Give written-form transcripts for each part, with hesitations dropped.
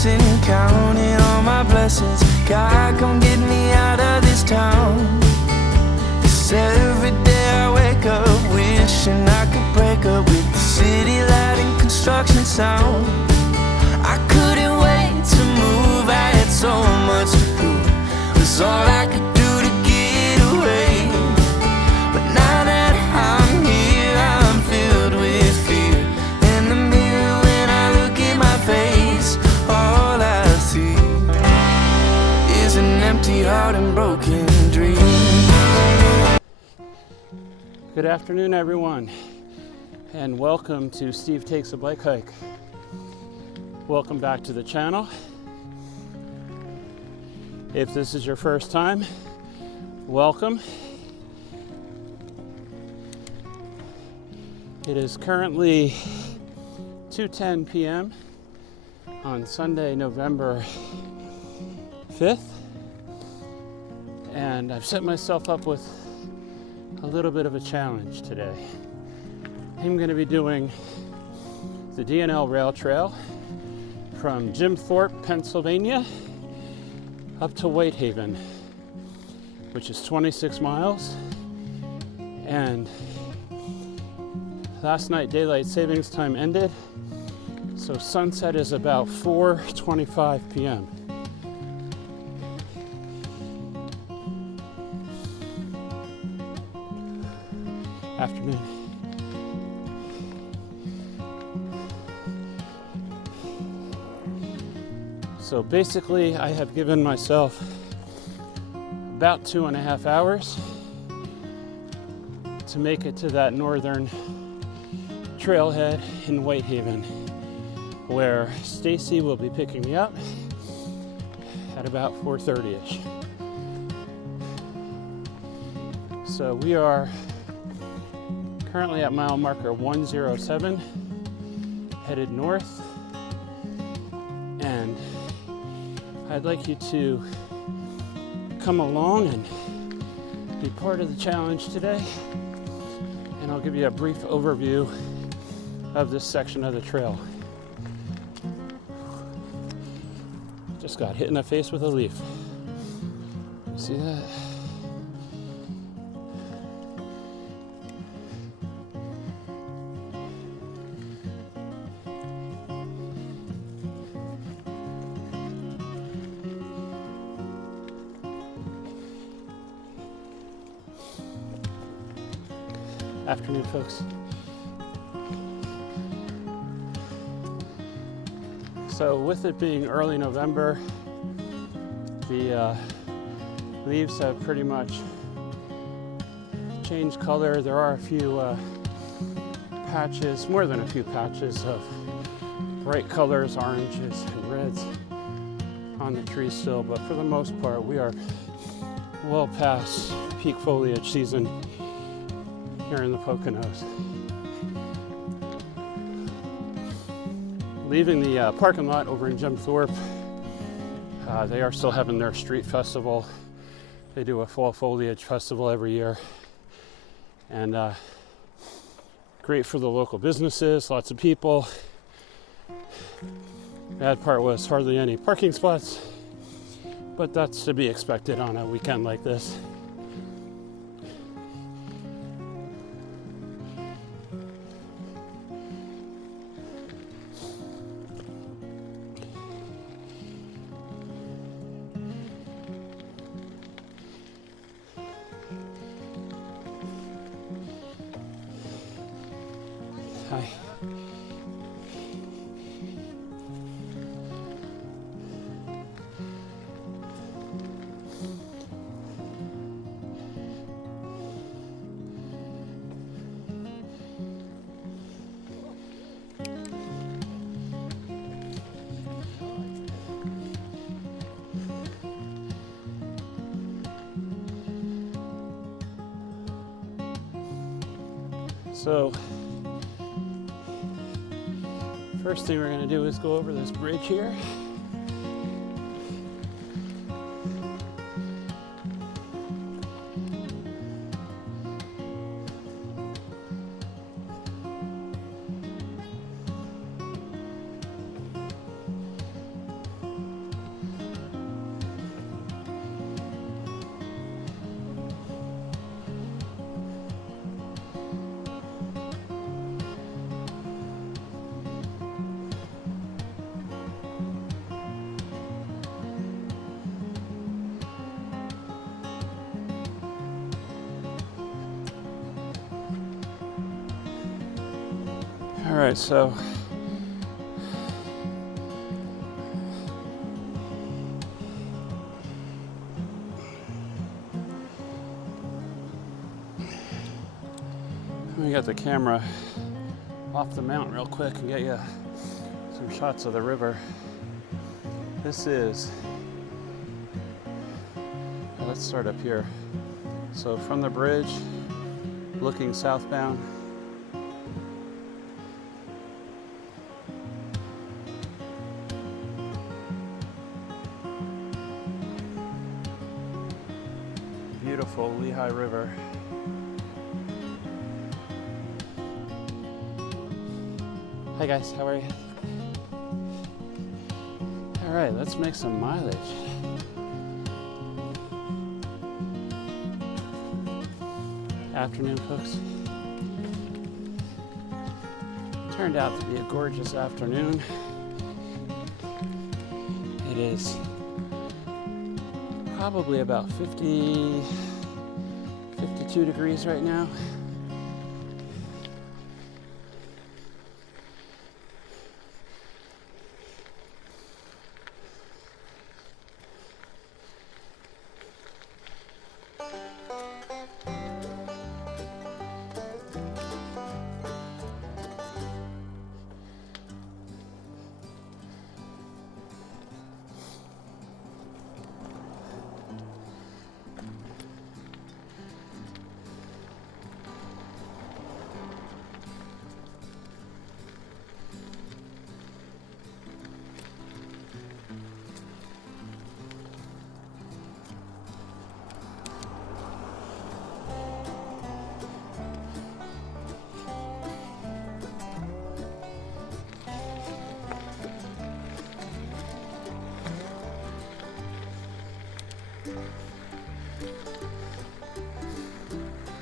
sitting counting all my blessings. God, come get me out of this town. 'Cause every day I wake up wishing I could break up with the city light and construction sound. I couldn't wait to move, I had so much to prove. It was all I could do to get away. But now that I'm here, I'm filled with fear. In the mirror when I look at my face, all I see is an empty heart and broken dreams. Good afternoon, everyone, and welcome to Steve Takes a Bike Hike. Welcome back to the channel. If this is your first time, welcome. It is currently 2:10 p.m. on Sunday, November 5th, and I've set myself up with a little bit of a challenge today. I'm going to be doing the D&L Rail Trail from Jim Thorpe, Pennsylvania up to Whitehaven, which is 26 miles. And last night daylight savings time ended, so sunset is about 4:25 p.m. Afternoon. So basically, I have given myself about 2.5 hours to make it to that northern trailhead in Whitehaven, where Stacy will be picking me up at about 4:30ish. So we are currently at mile marker 107, headed north, and I'd like you to come along and be part of the challenge today, and I'll give you a brief overview of this section of the trail. Just got hit in the face with a leaf. See that? Afternoon, folks. So with it being early November, the leaves have pretty much changed color. There are a few patches, more than a few patches of bright colors, oranges and reds on the trees still, but for the most part we are well past peak foliage season here in the Poconos. Leaving the parking lot over in Jim Thorpe, they are still having their street festival. They do a fall foliage festival every year, and great for the local businesses, lots of people. Bad part was hardly any parking spots, but that's to be expected on a weekend like this. Hi. So first thing we're going to do is go over this bridge here. All right, so let me get the camera off the mountain real quick and get you some shots of the river. This is, let's start up here. So from the bridge, looking southbound, beautiful Lehigh River. Hi guys, how are you? All right, let's make some mileage. Afternoon, folks. Turned out to be a gorgeous afternoon. It is probably about 52 degrees right now.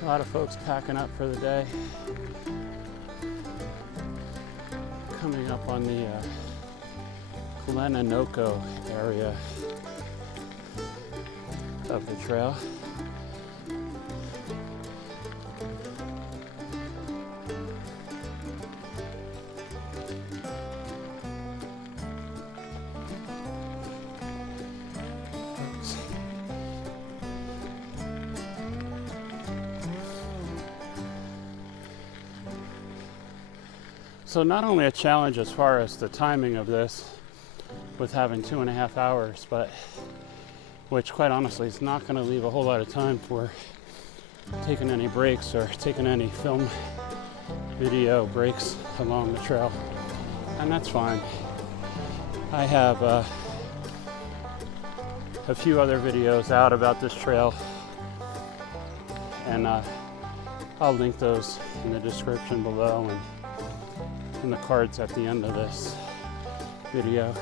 A lot of folks packing up for the day. Coming up on the Glenanoco area of the trail. So not only a challenge as far as the timing of this with having 2.5 hours, but which quite honestly is not going to leave a whole lot of time for taking any breaks or taking any film video breaks along the trail. And that's fine. I have a few other videos out about this trail, and I'll link those in the description below and in the cards at the end of this video.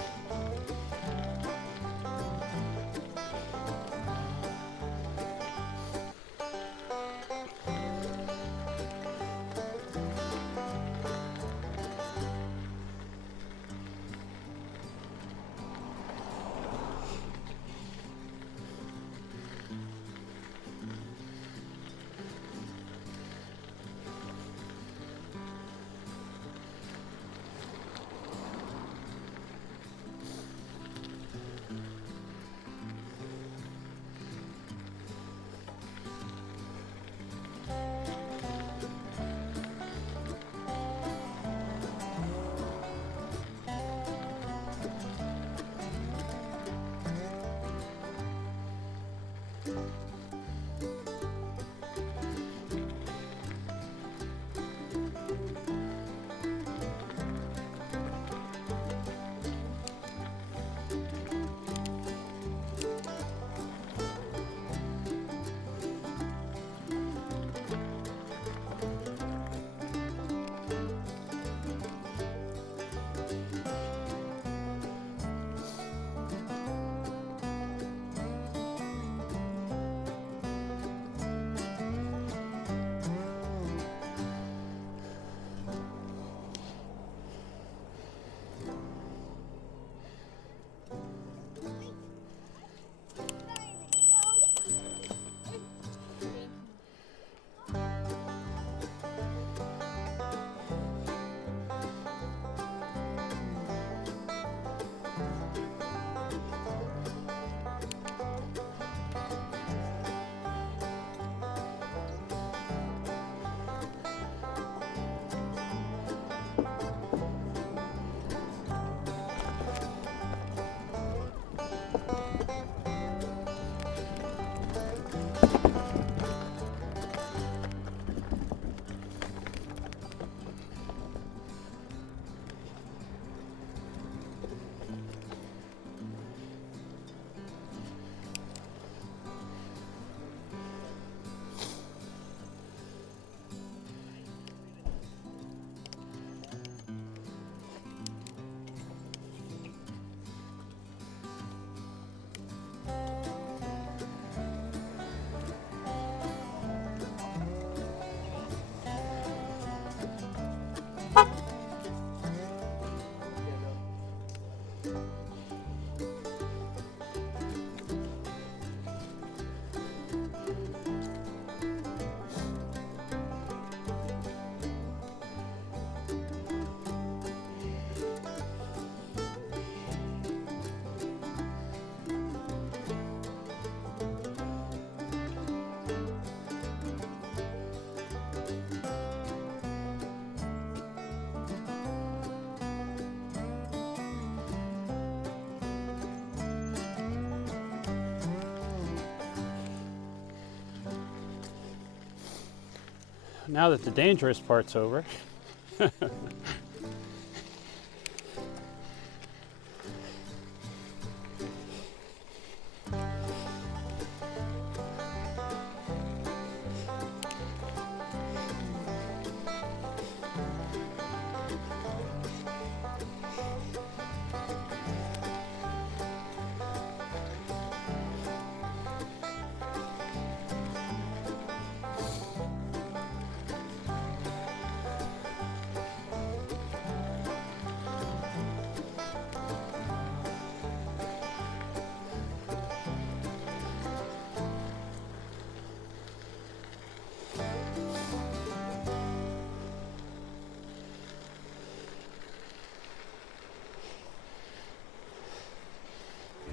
now that the dangerous part's over,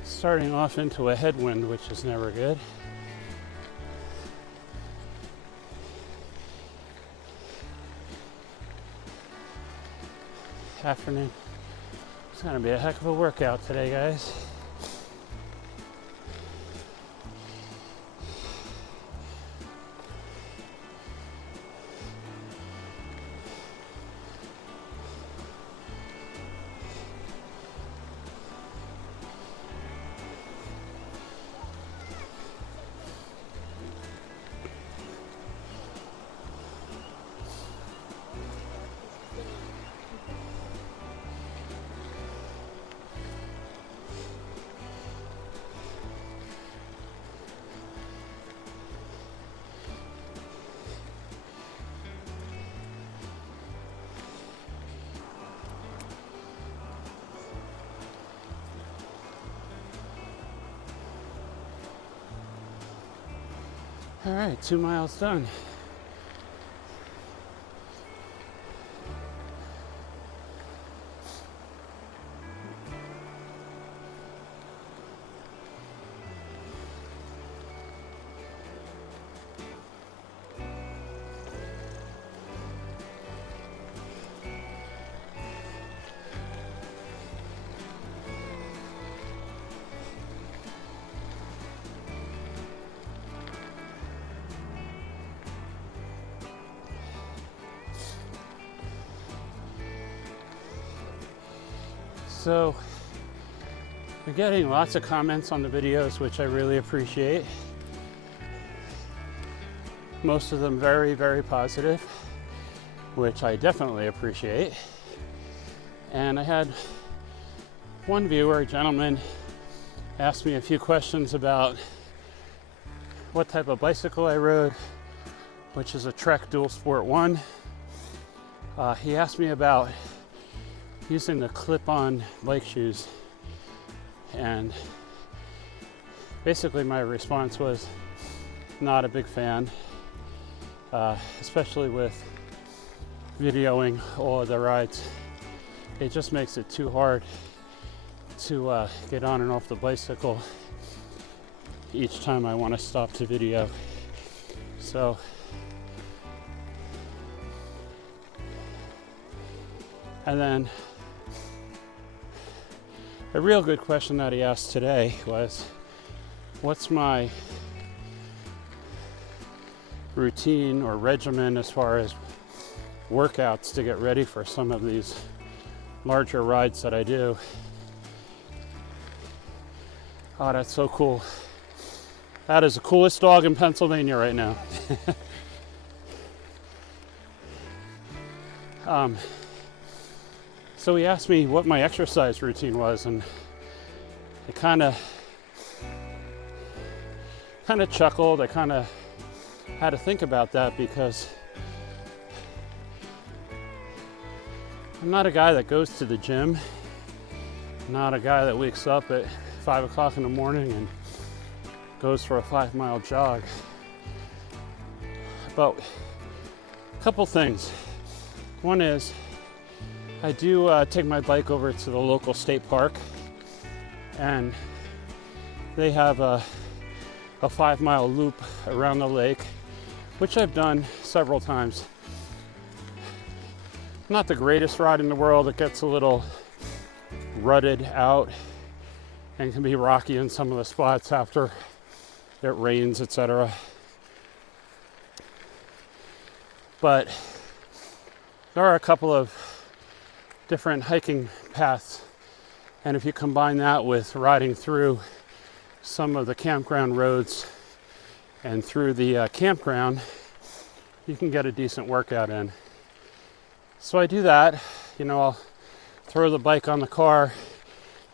starting off into a headwind, which is never good. Afternoon. It's gonna be a heck of a workout today, guys. All right, 2 miles done. So, we're getting lots of comments on the videos, which I really appreciate. Most of them very, very positive, which I definitely appreciate. And I had one viewer, a gentleman, asked me a few questions about what type of bicycle I rode, which is a Trek Dual Sport 1. He asked me about using the clip-on bike shoes, and basically my response was not a big fan, especially with videoing all of the rides. It just makes it too hard to get on and off the bicycle each time I want to stop to video. So and then a real good question that he asked today was, what's my routine or regimen as far as workouts to get ready for some of these larger rides that I do? Oh, that's so cool. That is the coolest dog in Pennsylvania right now. So he asked me what my exercise routine was, and I kind of chuckled. I kind of had to think about that because I'm not a guy that goes to the gym. I'm not a guy that wakes up at 5 o'clock in the morning and goes for a 5-mile jog. But a couple things. One is, I do take my bike over to the local state park, and they have a 5-mile loop around the lake, which I've done several times. Not the greatest ride in the world. It gets a little rutted out and can be rocky in some of the spots after it rains, etc. But there are a couple of different hiking paths, and if you combine that with riding through some of the campground roads and through the campground, you can get a decent workout in. So I do that. I'll throw the bike on the car,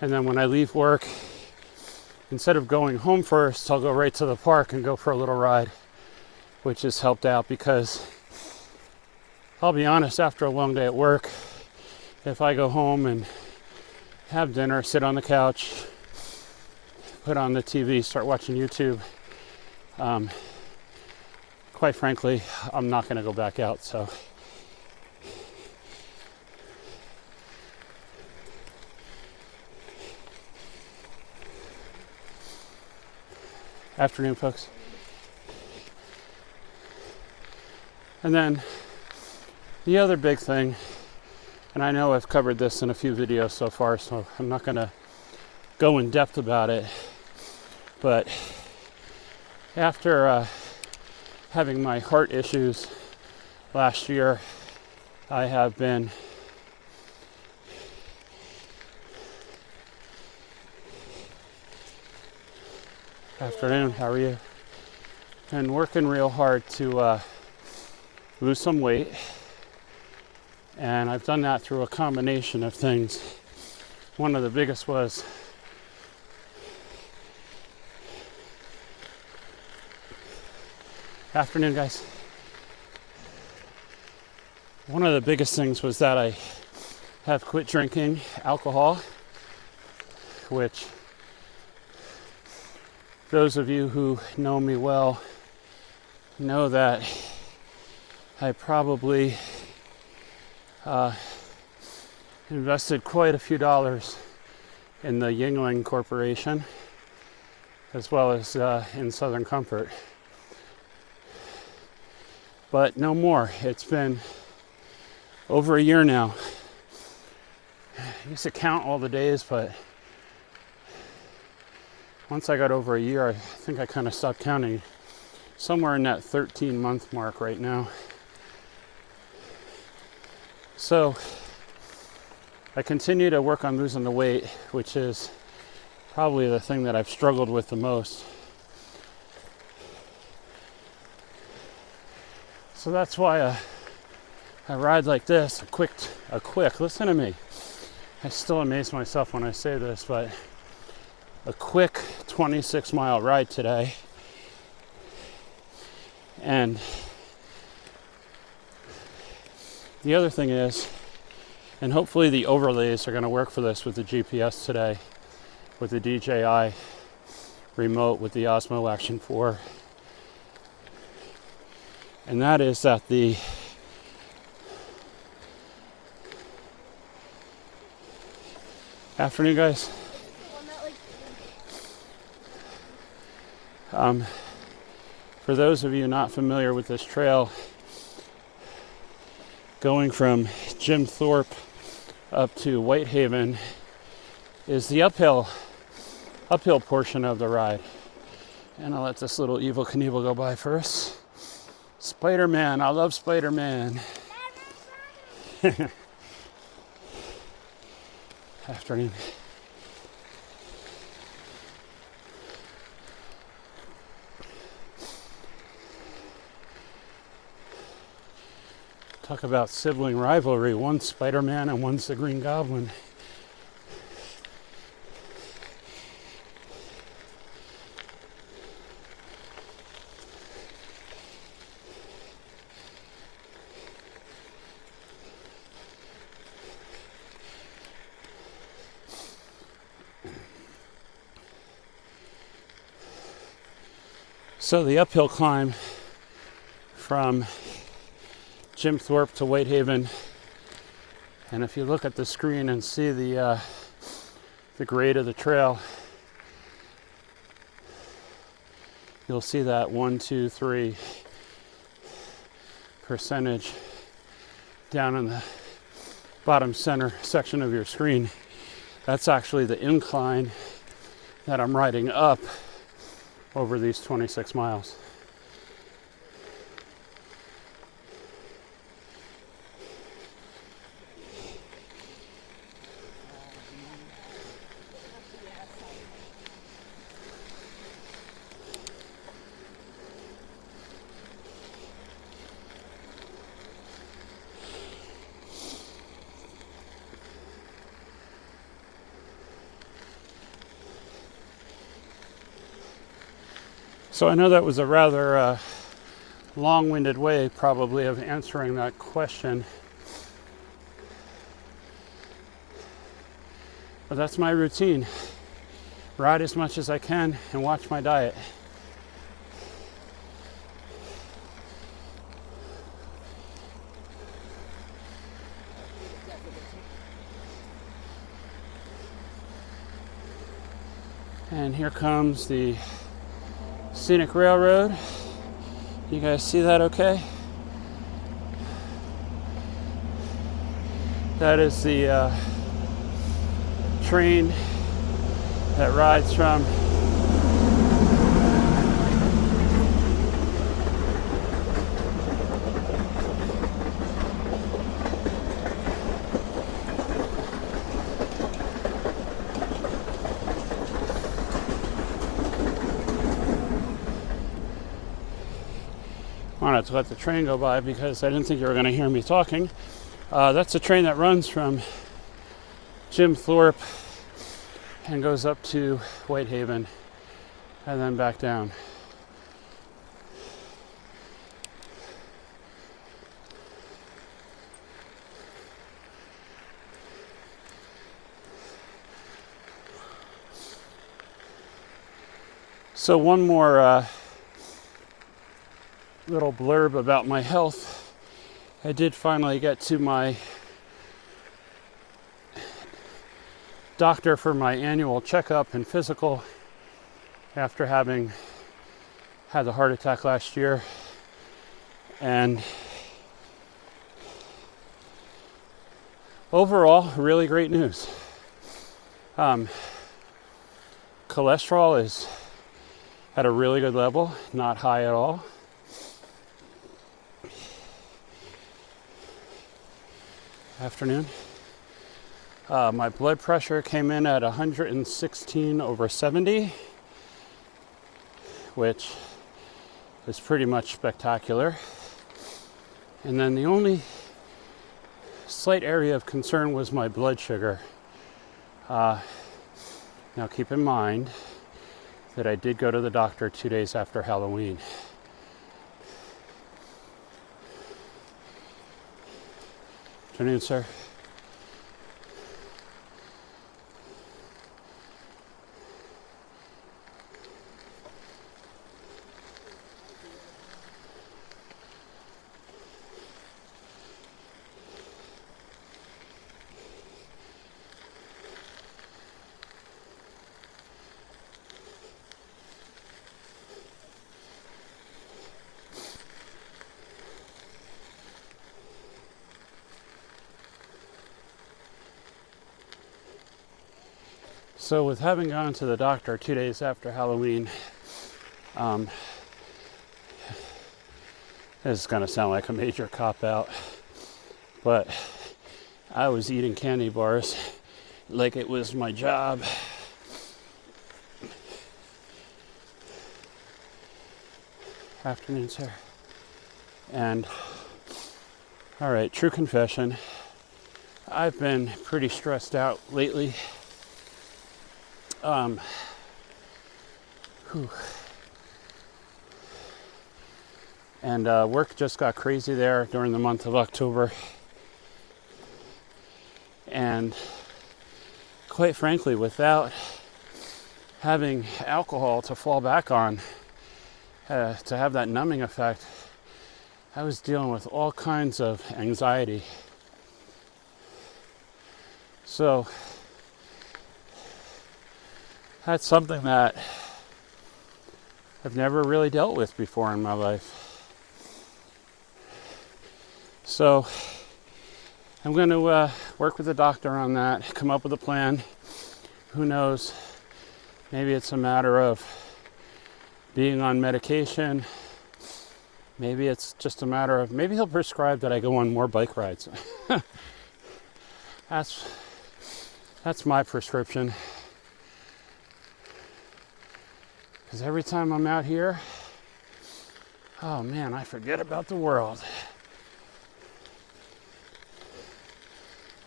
and then when I leave work, instead of going home first, I'll go right to the park and go for a little ride, which has helped out because I'll be honest, after a long day at work, if I go home and have dinner, sit on the couch, put on the TV, start watching YouTube, quite frankly, I'm not going to go back out. So afternoon, folks. And then the other big thing, and I know I've covered this in a few videos so far, so I'm not going to go in depth about it, but after having my heart issues last year, I have been afternoon, how are you? And working real hard to lose some weight. And I've done that through a combination of things. One of the biggest was afternoon, guys. One of the biggest things was that I have quit drinking alcohol, which those of you who know me well know that I probably invested quite a few dollars in the Yingling Corporation, as well as in Southern Comfort. But no more. It's been over a year now. I used to count all the days, but once I got over a year, I think I kind of stopped counting. Somewhere in that 13-month mark right now. So I continue to work on losing the weight, which is probably the thing that I've struggled with the most. So that's why a ride like this, a quick, listen to me. I still amaze myself when I say this, but a quick 26-mile ride today. And the other thing is, and hopefully the overlays are going to work for this with the GPS today, with the DJI remote, with the Osmo Action 4. And that is that the afternoon, guys. For those of you not familiar with this trail, going from Jim Thorpe up to Whitehaven is the uphill portion of the ride. And I'll let this little Evel Knievel go by first. Spider-Man, I love Spider-Man. Afternoon. Talk about sibling rivalry. One's Spider-Man and one's the Green Goblin. So the uphill climb from Jim Thorpe to Whitehaven, and if you look at the screen and see the grade of the trail, you'll see that 1-2-3 percentage down in the bottom center section of your screen. That's actually the incline that I'm riding up over these 26 miles. So I know that was a rather long-winded way probably of answering that question. But that's my routine. Ride as much as I can and watch my diet. And here comes the scenic railroad. You guys see that okay? That is the train that rides from I wanted to let the train go by because I didn't think you were going to hear me talking. That's a train that runs from Jim Thorpe and goes up to Whitehaven and then back down. So one more little blurb about my health. I did finally get to my doctor for my annual checkup and physical after having had the heart attack last year. And overall, really great news. Cholesterol is at a really good level, not high at all. Afternoon. My blood pressure came in at 116/70, which is pretty much spectacular. And then the only slight area of concern was my blood sugar. Now keep in mind that I did go to the doctor 2 days after Halloween. Afternoon, sir. So with having gone to the doctor 2 days after Halloween, this is going to sound like a major cop-out, but I was eating candy bars like it was my job. Afternoon, sir. And, all right, true confession, I've been pretty stressed out lately. And work just got crazy there during the month of October. And quite frankly, without having alcohol to fall back on, to have that numbing effect, I was dealing with all kinds of anxiety. So that's something that I've never really dealt with before in my life. So I'm going to work with the doctor on that, come up with a plan. Who knows? Maybe it's a matter of being on medication. Maybe it's just a matter of, maybe he'll prescribe that I go on more bike rides. That's my prescription. Because every time I'm out here, oh man, I forget about the world.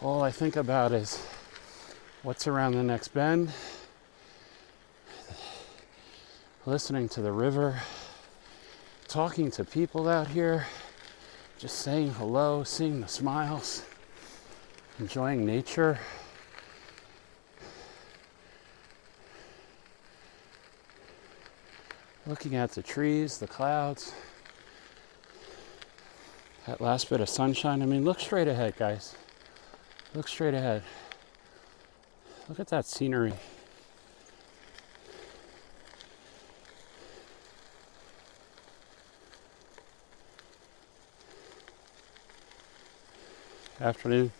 All I think about is what's around the next bend, listening to the river, talking to people out here, just saying hello, seeing the smiles, enjoying nature. Looking at the trees, the clouds, that last bit of sunshine. I mean, look straight ahead, guys. Look straight ahead. Look at that scenery. Afternoon.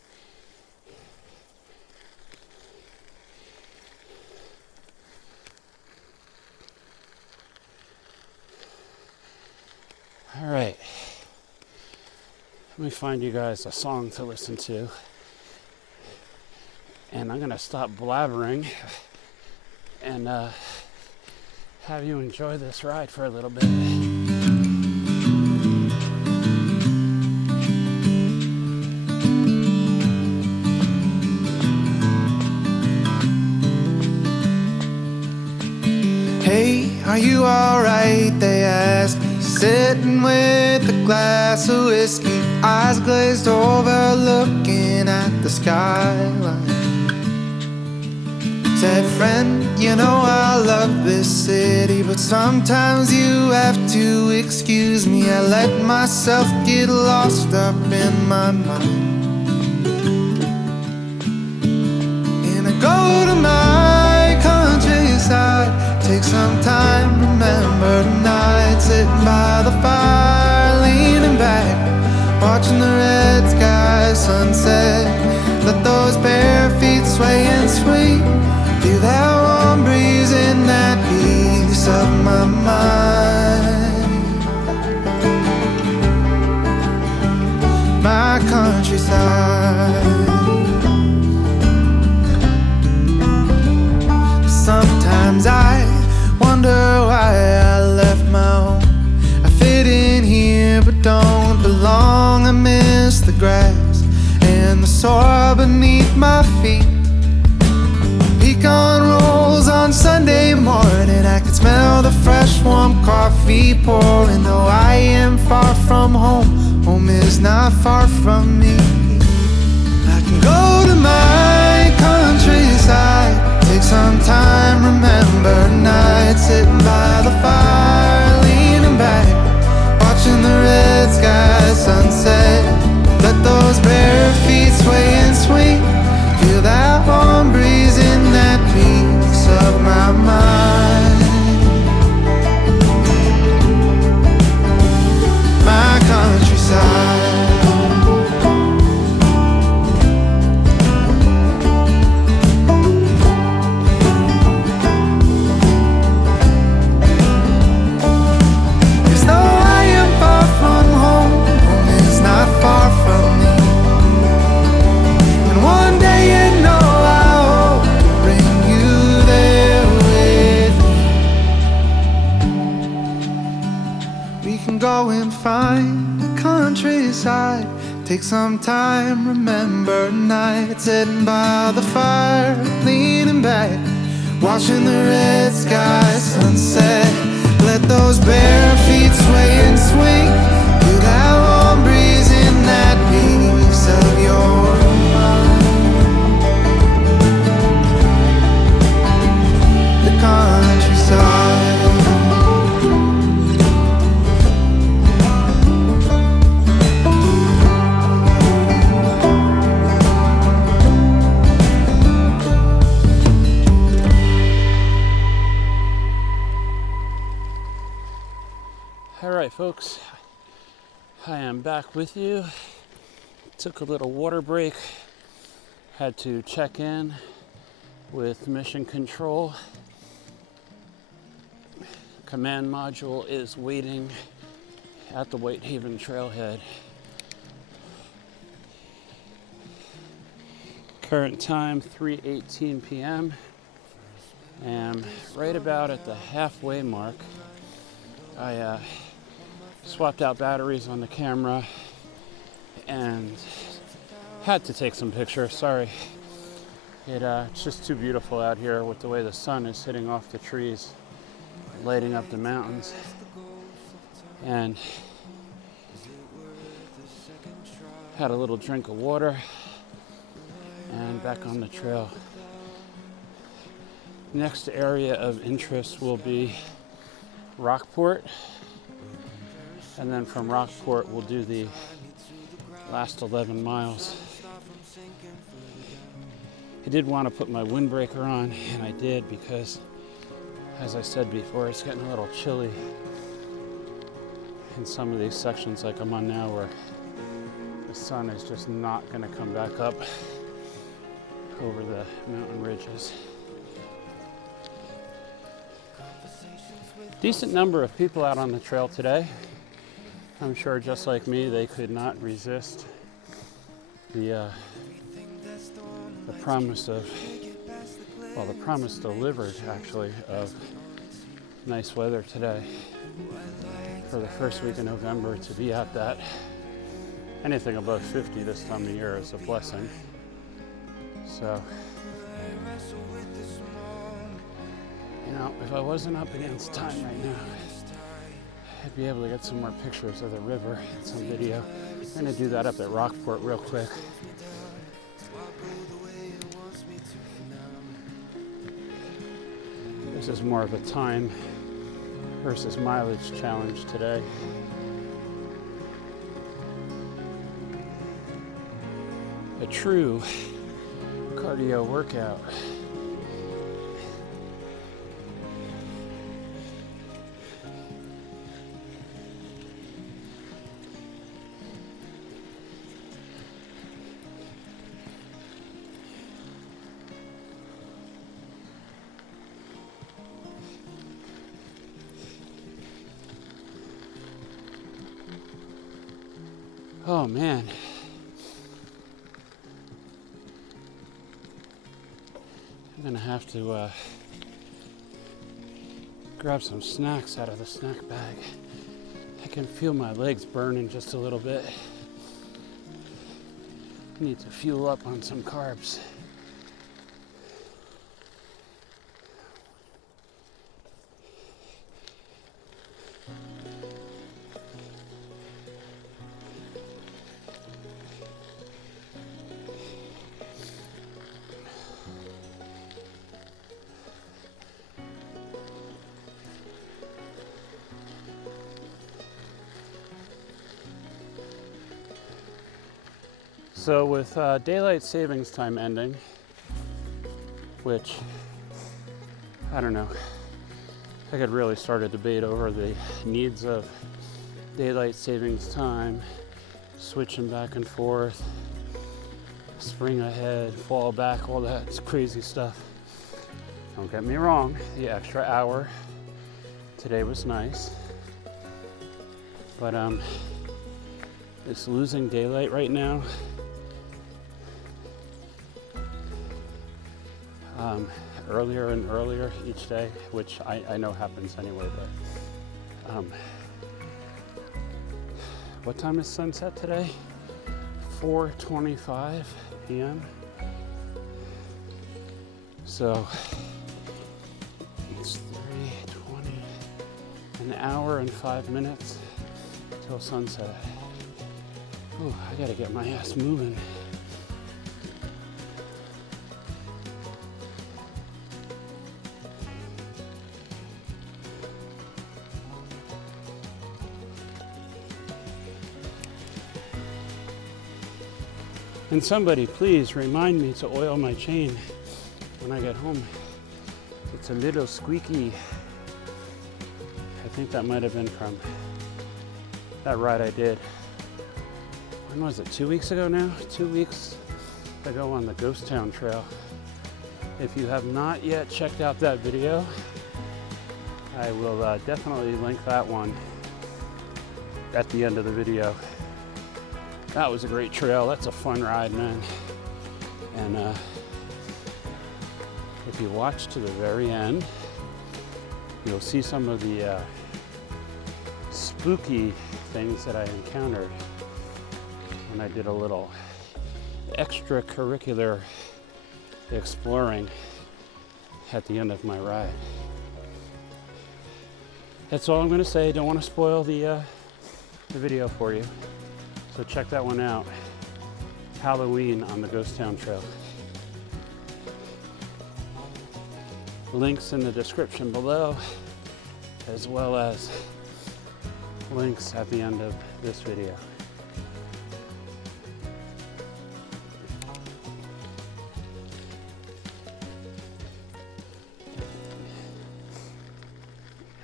All right. Let me find you guys a song to listen to. And I'm going to stop blabbering and have you enjoy this ride for a little bit. Hey, are you alright? They asked me, sitting with a glass of whiskey, eyes glazed over, looking at the skyline. Said, friend, you know I love this city, but sometimes you have to excuse me. I let myself get lost up in my mind, and I go to my countryside, take some time, remember the night, sitting by the fire, leaning back, watching the red sky sunset. Let those bare feet sway and swing, feel that warm breeze in that piece of my mind. My countryside. Sometimes I wonder why I left my home. I fit in here but don't belong. I miss the grass and the soil beneath my feet. Pecan rolls on Sunday morning, I can smell the fresh warm coffee pouring. Though I am far from home, home is not far from me. I can go to my countryside, take some time, remember nights, sitting by the fire, leaning back, watching the red sky sunset. Let those bare feet sway and swing, feel that warm breeze in that piece of my mind. My countryside. Go and find the countryside, take some time, remember night, sitting by the fire, leaning back, watching the red sky sunset. Let those bare feet sway and swing, feel that warm breeze in that piece of your mind. The countryside. Alright folks, I am back with you. Took a little water break, had to check in with Mission Control. Command module is waiting at the Whitehaven trailhead. Current time 3:18 p.m. and right about at the halfway mark. I swapped out batteries on the camera and had to take some pictures. Sorry. It's just too beautiful out here with the way the sun is hitting off the trees. lighting up the mountains, and had a little drink of water and back on the trail. Next area of interest will be Rockport, and then from Rockport we'll do the last 11 miles. I did want to put my windbreaker on, and I did because, as I said before, it's getting a little chilly in some of these sections like I'm on now, where the sun is just not going to come back up over the mountain ridges. Decent number of people out on the trail today. I'm sure, just like me, they could not resist the promise of, well, the promise delivered actually, of nice weather today for the first week of November. To be at that, anything above 50 this time of year is a blessing. So, you know, if I wasn't up against time right now, I'd be able to get some more pictures of the river and some video. I'm going to do that up at Rockport real quick. This is more of a time versus mileage challenge today. A true cardio workout. Oh man. I'm gonna have to grab some snacks out of the snack bag. I can feel my legs burning just a little bit. I need to fuel up on some carbs. So with daylight savings time ending, which, I don't know, I could really start a debate over the needs of daylight savings time, switching back and forth, spring ahead, fall back, all that crazy stuff. Don't get me wrong, the extra hour today was nice, but it's losing daylight right now. Earlier and earlier each day, which I know happens anyway, but what time is sunset today? 4:25 p.m. So it's 3:20, an hour and 5 minutes till sunset. Ooh, I gotta get my ass moving. And somebody please remind me to oil my chain when I get home. It's a little squeaky. I think that might have been from that ride I did. When was it? 2 weeks ago now? 2 weeks ago on the Ghost Town Trail. If you have not yet checked out that video, I will definitely link that one at the end of the video. That was a great trail. That's a fun ride, man. And if you watch to the very end, you'll see some of the spooky things that I encountered when I did a little extracurricular exploring at the end of my ride. that's all I'm going to say. Don't want to spoil the video for you. So check that one out. Halloween on the Ghost Town Trail. Links in the description below, as well as links at the end of this video.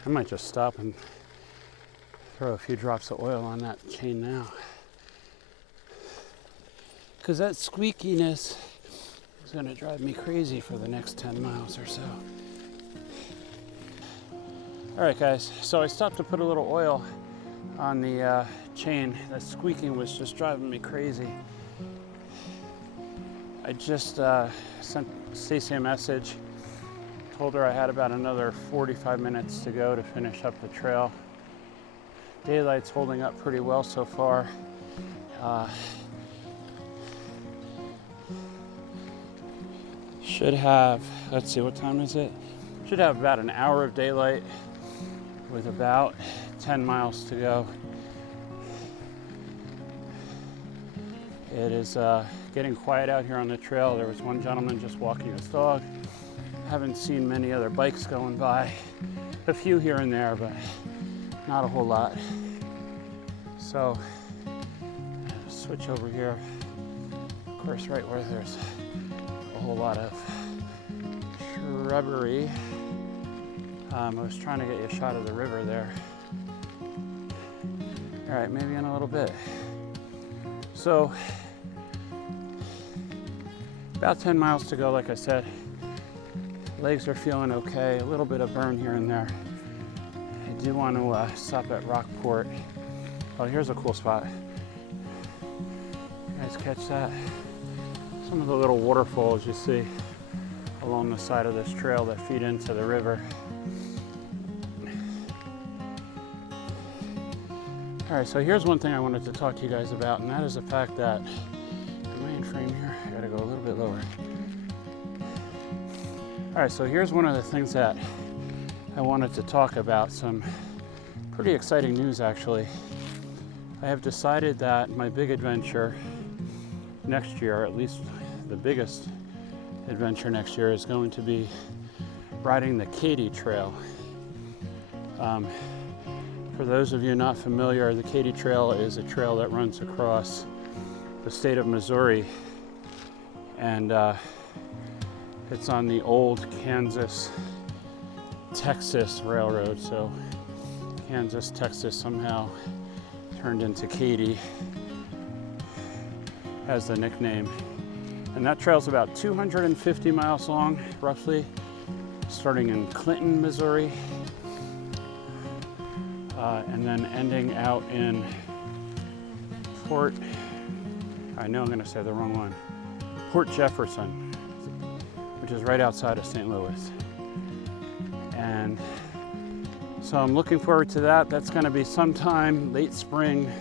I might just stop and throw a few drops of oil on that chain now, because that squeakiness is going to drive me crazy for the next 10 miles or so. All right, guys, so I stopped to put a little oil on the chain. That squeaking was just driving me crazy. I just sent Stacy a message, told her I had about another 45 minutes to go to finish up the trail. Daylight's holding up pretty well so far. Should have, let's see, what time is it? Should have about an hour of daylight with about 10 miles to go. It is getting quiet out here on the trail. There was one gentleman just walking his dog. Haven't seen many other bikes going by. A few here and there, but not a whole lot. So, switch over here. Of course, right where there's a whole lot of shrubbery. I was trying to get you a shot of the river there. All right, maybe in a little bit. So, about 10 miles to go, like I said. Legs are feeling okay, a little bit of burn here and there. I do want to stop at Rockport. Oh, here's a cool spot. You guys catch that? Some of the little waterfalls you see along the side of this trail that feed into the river. All right, so here's one thing I wanted to talk to you guys about, and that is the fact that, am I in frame here? I gotta go a little bit lower. All right, so here's one of the things that I wanted to talk about. Some pretty exciting news, actually. I have decided that my big adventure next year, or at least the biggest adventure next year, is going to be riding the Katy Trail. For those of you not familiar, the Katy Trail is a trail that runs across the state of Missouri, and it's on the old Kansas-Texas Railroad. So Kansas, Texas somehow turned into Katy as the nickname. And that trail's about 250 miles long, roughly, starting in Clinton, Missouri, and then ending out in Port, I know I'm going to say the wrong one, Port Jefferson, which is right outside of St. Louis. And so I'm looking forward to that. That's going to be sometime late spring.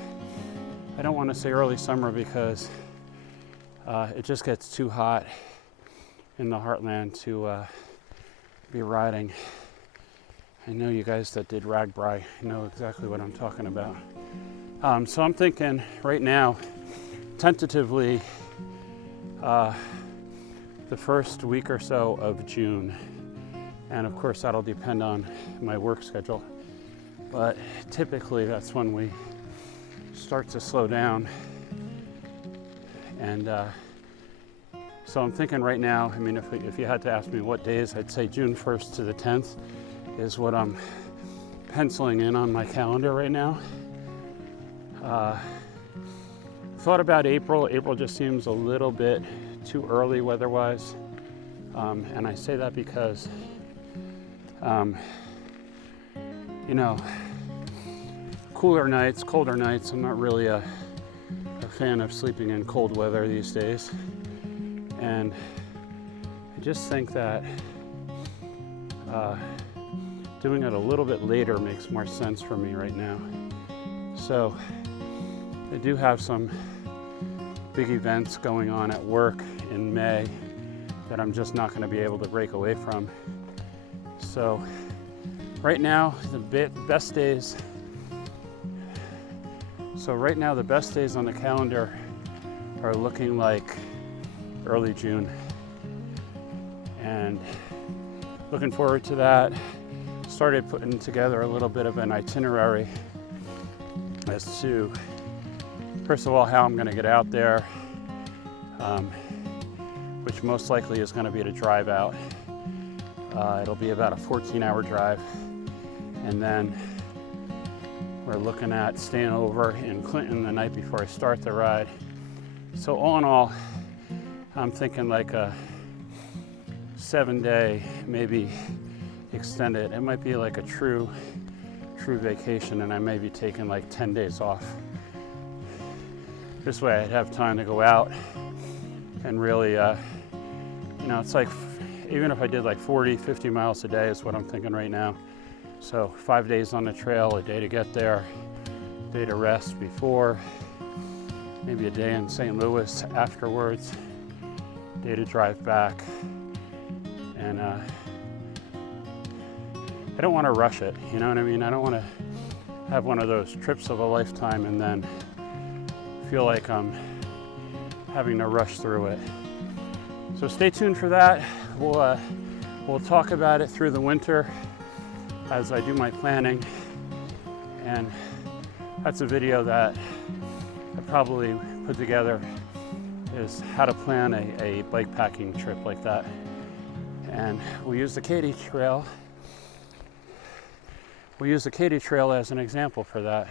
I don't want to say early summer because it just gets too hot in the heartland to be riding. I know you guys that did Ragbri know exactly what I'm talking about. So I'm thinking right now, tentatively, the first week or so of June. And of course that'll depend on my work schedule. But typically that's when we start to slow down. And so I'm thinking right now, I mean, if you had to ask me what days, I'd say June 1st to the 10th is what I'm penciling in on my calendar right now. Thought about April. April just seems a little bit too early weather-wise. And I say that because, you know, cooler nights, colder nights, I'm not really a fan of sleeping in cold weather these days. And I just think that doing it a little bit later makes more sense for me right now. So I do have some big events going on at work in May that I'm just not going to be able to break away from. So Right now, the best days. So right now, the best days on the calendar are looking like early June. And looking forward to that. Started putting together a little bit of an itinerary as to, first of all, how I'm gonna get out there, which most likely is gonna be to drive out. It'll be about a 14-hour drive. And then we're looking at staying over in Clinton the night before I start the ride. So all in all, I'm thinking like a 7-day, maybe extended. It might be like a true vacation, and I may be taking like 10 days off. This way I'd have time to go out and really, it's like, even if I did like 40, 50 miles a day is what I'm thinking right now. So 5 days on the trail, a day to get there, a day to rest before, maybe a day in St. Louis afterwards, a day to drive back. And I don't want to rush it, you know what I mean? I don't want to have one of those trips of a lifetime and then feel like I'm having to rush through it. So stay tuned for that. We'll talk about it through the winter as I do my planning, and that's a video that I probably put together, is how to plan a bike packing trip like that. And we use the Katy Trail. We use the Katy Trail as an example for that.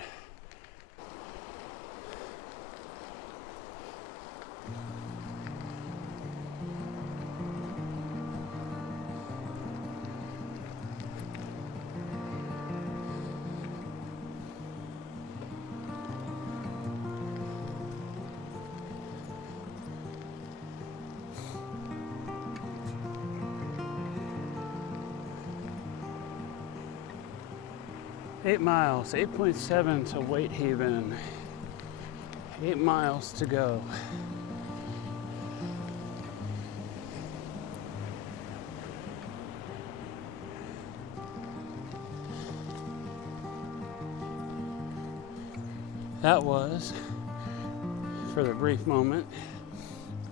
Eight miles, 8.7 to Whitehaven. 8 miles to go. That was, for the brief moment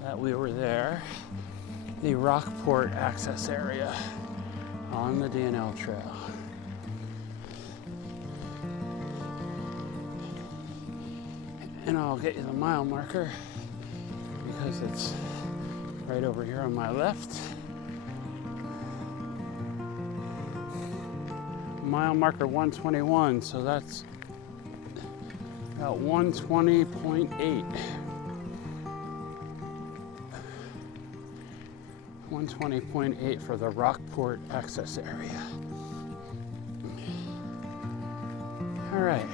that we were there, the Rockport access area on the D&L Trail. And I'll get you the mile marker because it's right over here on my left. Mile marker 121, so that's about 120.8. 120.8 for the Rockport access area. All right.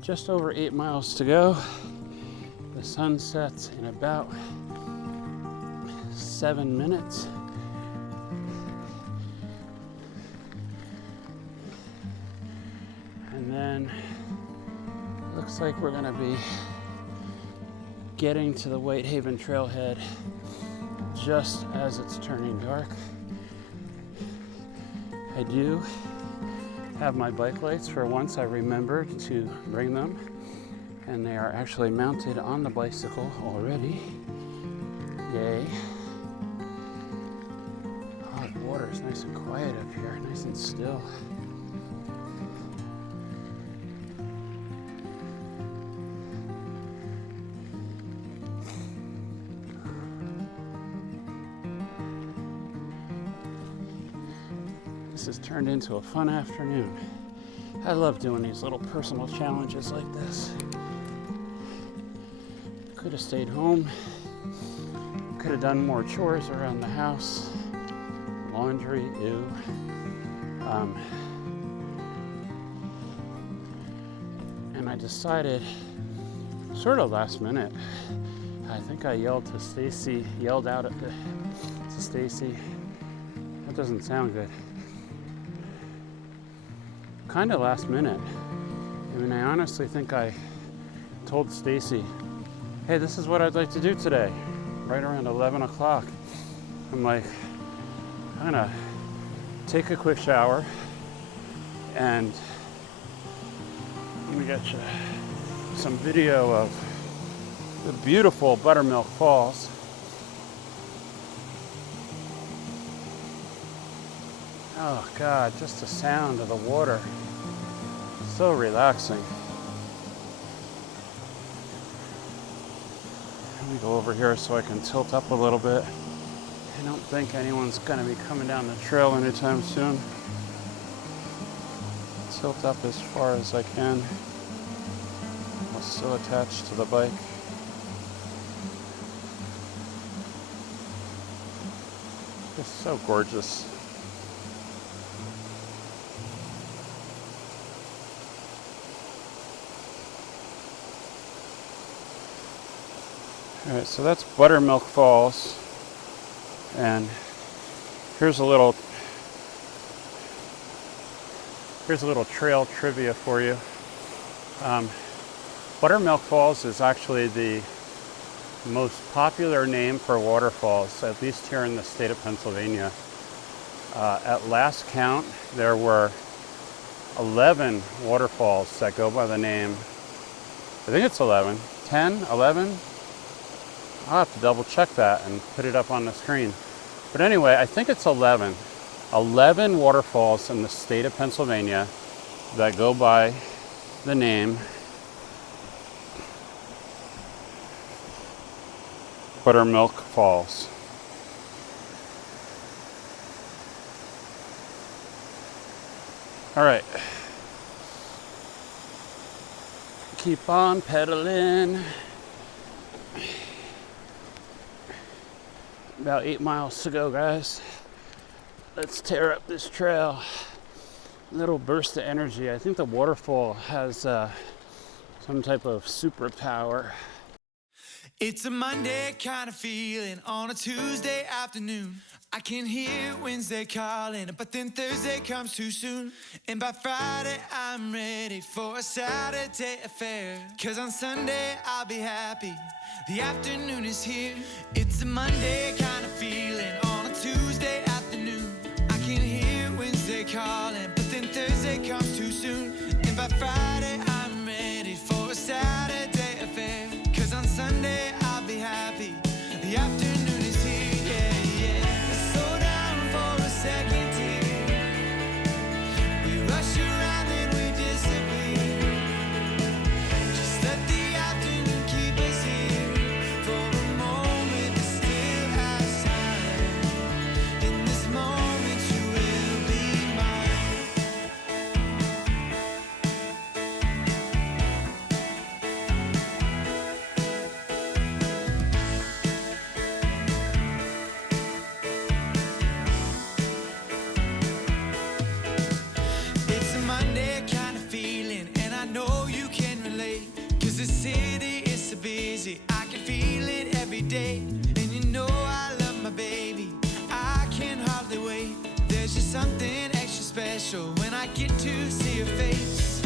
Just over 8 miles to go. The sun sets in about 7 minutes. And then looks like we're gonna be getting to the Whitehaven trailhead just as it's turning dark. I do have my bike lights. For once I remembered to bring them, and they are actually mounted on the bicycle already. Yay. Oh, the water is nice and quiet up here, nice and still. This has turned into a fun afternoon. I love doing these little personal challenges like this. Could have stayed home. Could have done more chores around the house. Laundry, ew. And I decided, sort of last minute, I think I yelled out to Stacy. That doesn't sound good. Kind of last minute. I mean, I honestly think I told Stacy, hey, this is what I'd like to do today, right around 11 o'clock. I'm like, I'm gonna take a quick shower, and let me get you some video of the beautiful Buttermilk Falls. Oh God, just the sound of the water. So relaxing. Let me go over here so I can tilt up a little bit. I don't think anyone's gonna be coming down the trail anytime soon. Tilt up as far as I can. I'm still attached to the bike. It's so gorgeous. All right, so that's Buttermilk Falls, and here's a little trail trivia for you. Buttermilk Falls is actually the most popular name for waterfalls, at least here in the state of Pennsylvania. At last count, there were 11 waterfalls that go by the name, I think it's 11, 10, 11? I'll have to double check that and put it up on the screen. But anyway, I think it's 11. 11 waterfalls in the state of Pennsylvania that go by the name Buttermilk Falls. All right. Keep on pedaling. About 8 miles to go, guys. Let's tear up this trail. Little burst of energy. I think the waterfall has some type of superpower. It's a Monday kind of feeling on a Tuesday afternoon. I can hear Wednesday calling, but then Thursday comes too soon. And by Friday I'm ready for a Saturday affair. 'Cause on Sunday I'll be happy, the afternoon is here. It's a Monday kind of feeling on a Tuesday afternoon. I can hear Wednesday calling, but then Thursday comes too soon. And by Friday I'm ready for a Saturday affair. 'Cause on Sunday I'll be happy, the afternoon is here, yeah, yeah. Slow down for a second here. We rush around and we disappear. Just let the afternoon keep us here. For a moment it still has time. In this moment you will be mine. It's a Monday kind of feeling, and I know you can relate. 'Cause the city is so busy, I can feel it every day. And you know I love my baby, I can hardly wait. There's just something extra special when I get to see your face.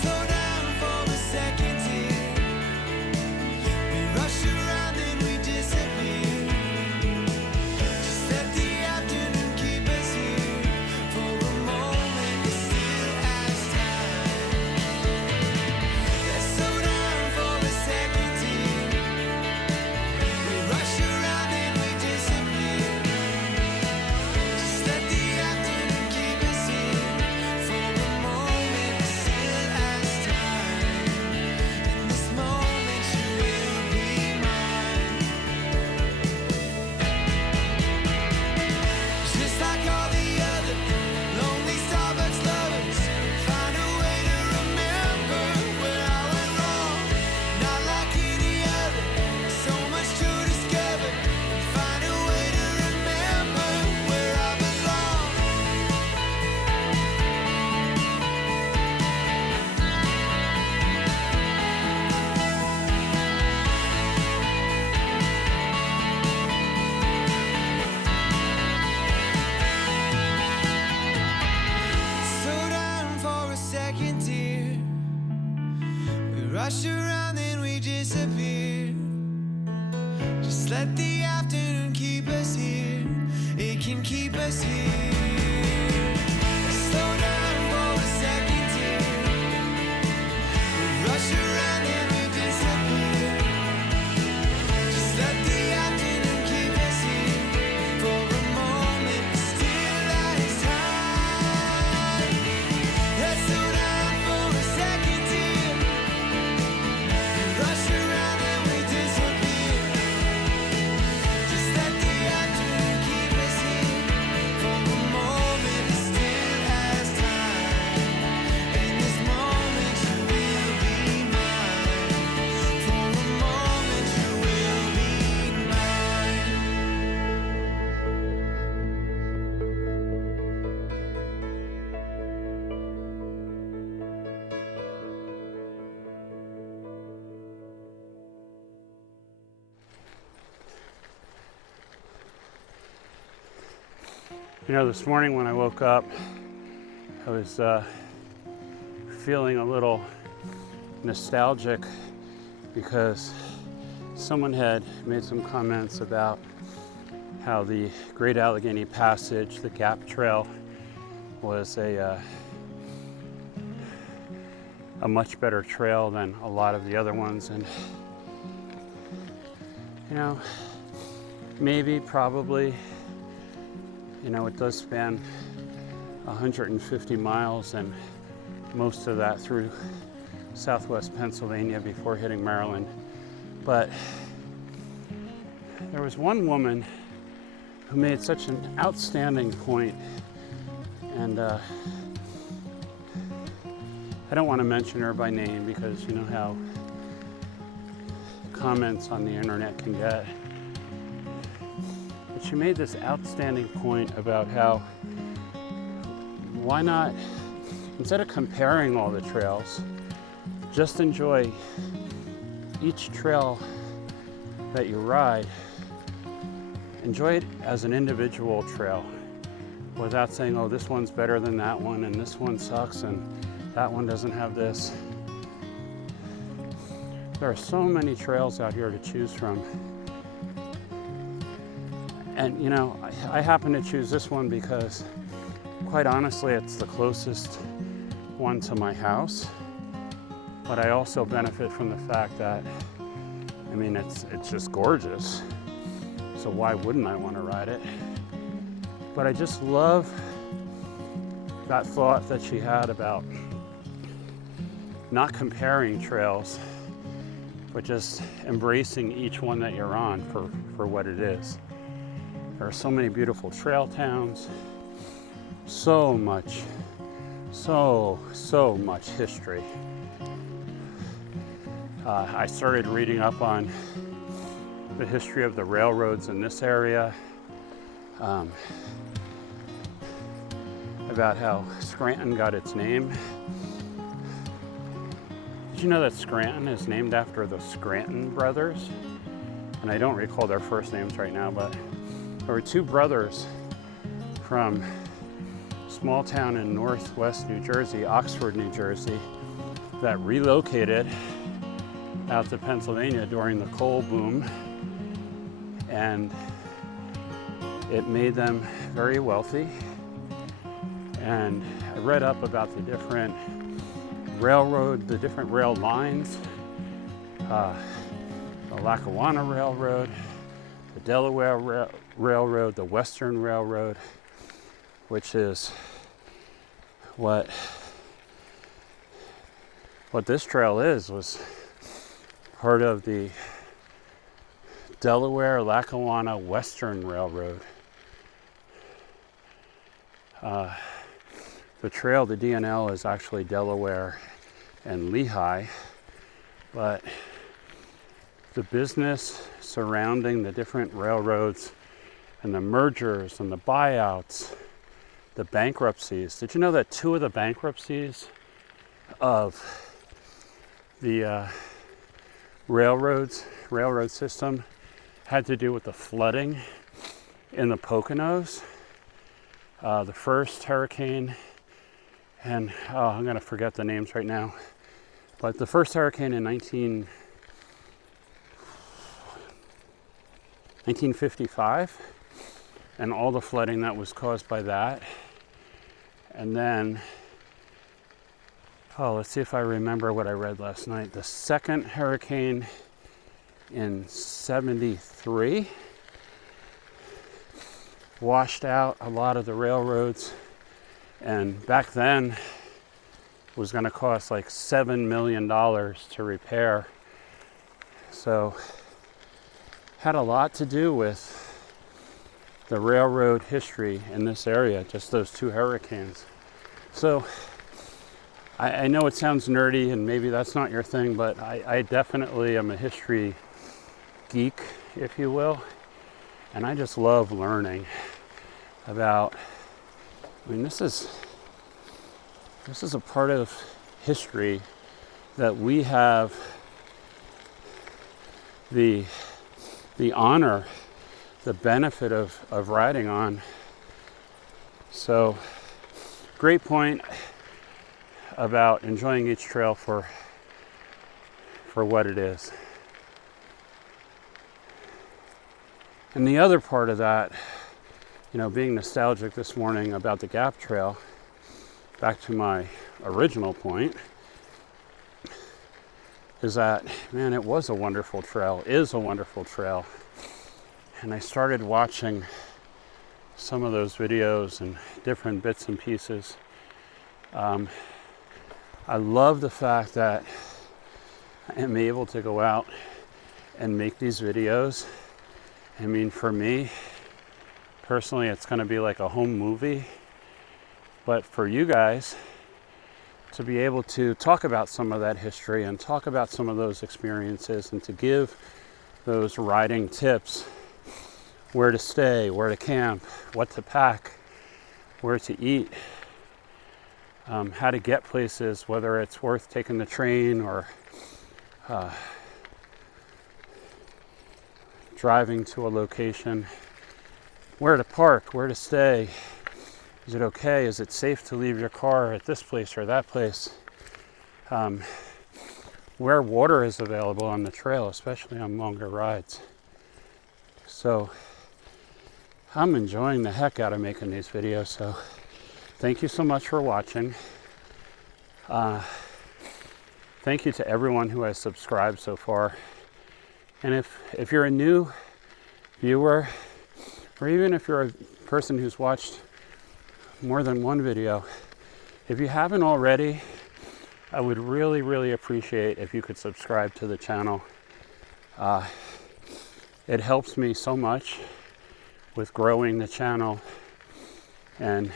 Slow down for a second here. We rush around and we disappear. Just let the afternoon keep us here. For a moment it still has time. Let's slow down for a second here. We rush around and we disappear. Just let the afternoon keep us here. For a moment it still has time. In this moment you will be mine. Just like all the other lonely Starbucks lovers, find a way to remember where I went wrong. Not like any other, so much to discover. Find a way to remember where I belong. Slow down for a second, dear. We rush around and we disappear. Just let the afternoon keep us here. It can keep us here. You know, this morning when I woke up, I was feeling a little nostalgic because someone had made some comments about how the Great Allegheny Passage, the Gap Trail, was a much better trail than a lot of the other ones. And you know, maybe, probably, you know, it does span 150 miles, and most of that through southwest Pennsylvania before hitting Maryland. But there was one woman who made such an outstanding point, and I don't want to mention her by name because you know how comments on the internet can get. But she made this outstanding point about how, why not, instead of comparing all the trails, just enjoy each trail that you ride. Enjoy it as an individual trail without saying, oh, this one's better than that one, and this one sucks, and that one doesn't have this. There are so many trails out here to choose from. And you know, I happen to choose this one because, quite honestly, it's the closest one to my house. But I also benefit from the fact that, I mean, it's just gorgeous. So why wouldn't I want to ride it? But I just love that thought that she had about not comparing trails, but just embracing each one that you're on for what it is. There are so many beautiful trail towns, so much history. I started reading up on the history of the railroads in this area, about how Scranton got its name. Did you know that Scranton is named after the Scranton brothers? And I don't recall their first names right now, but there were two brothers from a small town in northwest New Jersey, Oxford, New Jersey, that relocated out to Pennsylvania during the coal boom, and it made them very wealthy. And I read up about the different rail lines, the Lackawanna Railroad, the Delaware Railroad, the Western Railroad, which is what this trail was part of the Delaware Lackawanna Western Railroad. The trail, the D&L, is actually Delaware and Lehigh, but the business surrounding the different railroads and the mergers and the buyouts, the bankruptcies. Did you know that two of the bankruptcies of the railroad system had to do with the flooding in the Poconos? The first hurricane, and I'm going to forget the names right now, but the first hurricane in 1955, and all the flooding that was caused by that. And then, let's see if I remember what I read last night. The second hurricane in 73 washed out a lot of the railroads, and back then was going to cost like $7 million to repair. So had a lot to do with the railroad history in this area, just those two hurricanes. So I know it sounds nerdy and maybe that's not your thing, but I definitely am a history geek, if you will. And I just love learning about, I mean, this is a part of history that we have the honor, the benefit of riding on So, great point about enjoying each trail for what it is. And the other part of that, being nostalgic this morning about the Gap Trail, back to my original point, is that, man, it was a wonderful trail, is a wonderful trail. And I started watching some of those videos and different bits and pieces. I love the fact that I am able to go out and make these videos. I mean, for me, personally, it's going to be like a home movie. But for you guys, to be able to talk about some of that history and talk about some of those experiences and to give those riding tips, where to stay, where to camp, what to pack, where to eat, how to get places, whether it's worth taking the train or driving to a location, where to park, where to stay. Is it okay? Is it safe to leave your car at this place or that place? Where water is available on the trail, especially on longer rides. So I'm enjoying the heck out of making these videos. So thank you so much for watching. Thank you to everyone who has subscribed so far. And if you're a new viewer, or even if you're a person who's watched more than one video, if you haven't already, I would really, really appreciate if you could subscribe to the channel. It helps me so much with growing the channel and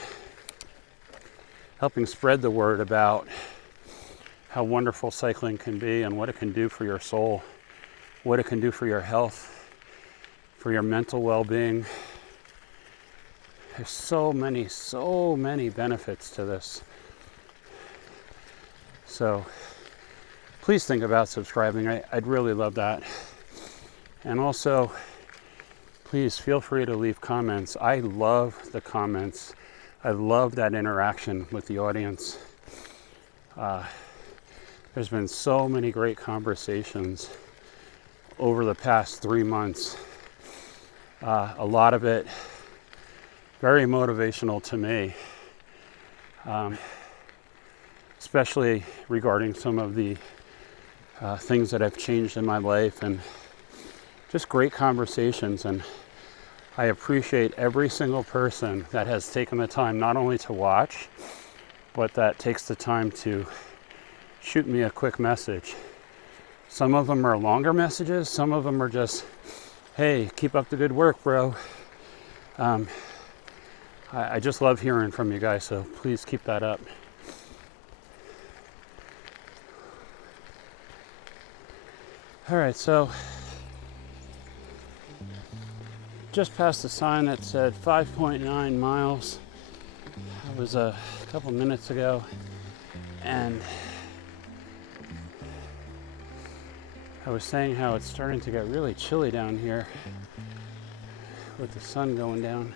helping spread the word about how wonderful cycling can be and what it can do for your soul, what it can do for your health, for your mental well-being. There's so many benefits to this. So please think about subscribing. I'd really love that. And also, please feel free to leave comments. I love the comments. I love that interaction with the audience. There's been so many great conversations over the past 3 months. A lot of it very motivational to me, especially regarding some of the things that have changed in my life, and just great conversations. And I appreciate every single person that has taken the time not only to watch, but that takes the time to shoot me a quick message. Some of them are longer messages, some of them are just, hey, keep up the good work, bro. I just love hearing from you guys, so please keep that up. All right, so just past the sign that said 5.9 miles. That was a couple minutes ago, and I was saying how it's starting to get really chilly down here with the sun going down.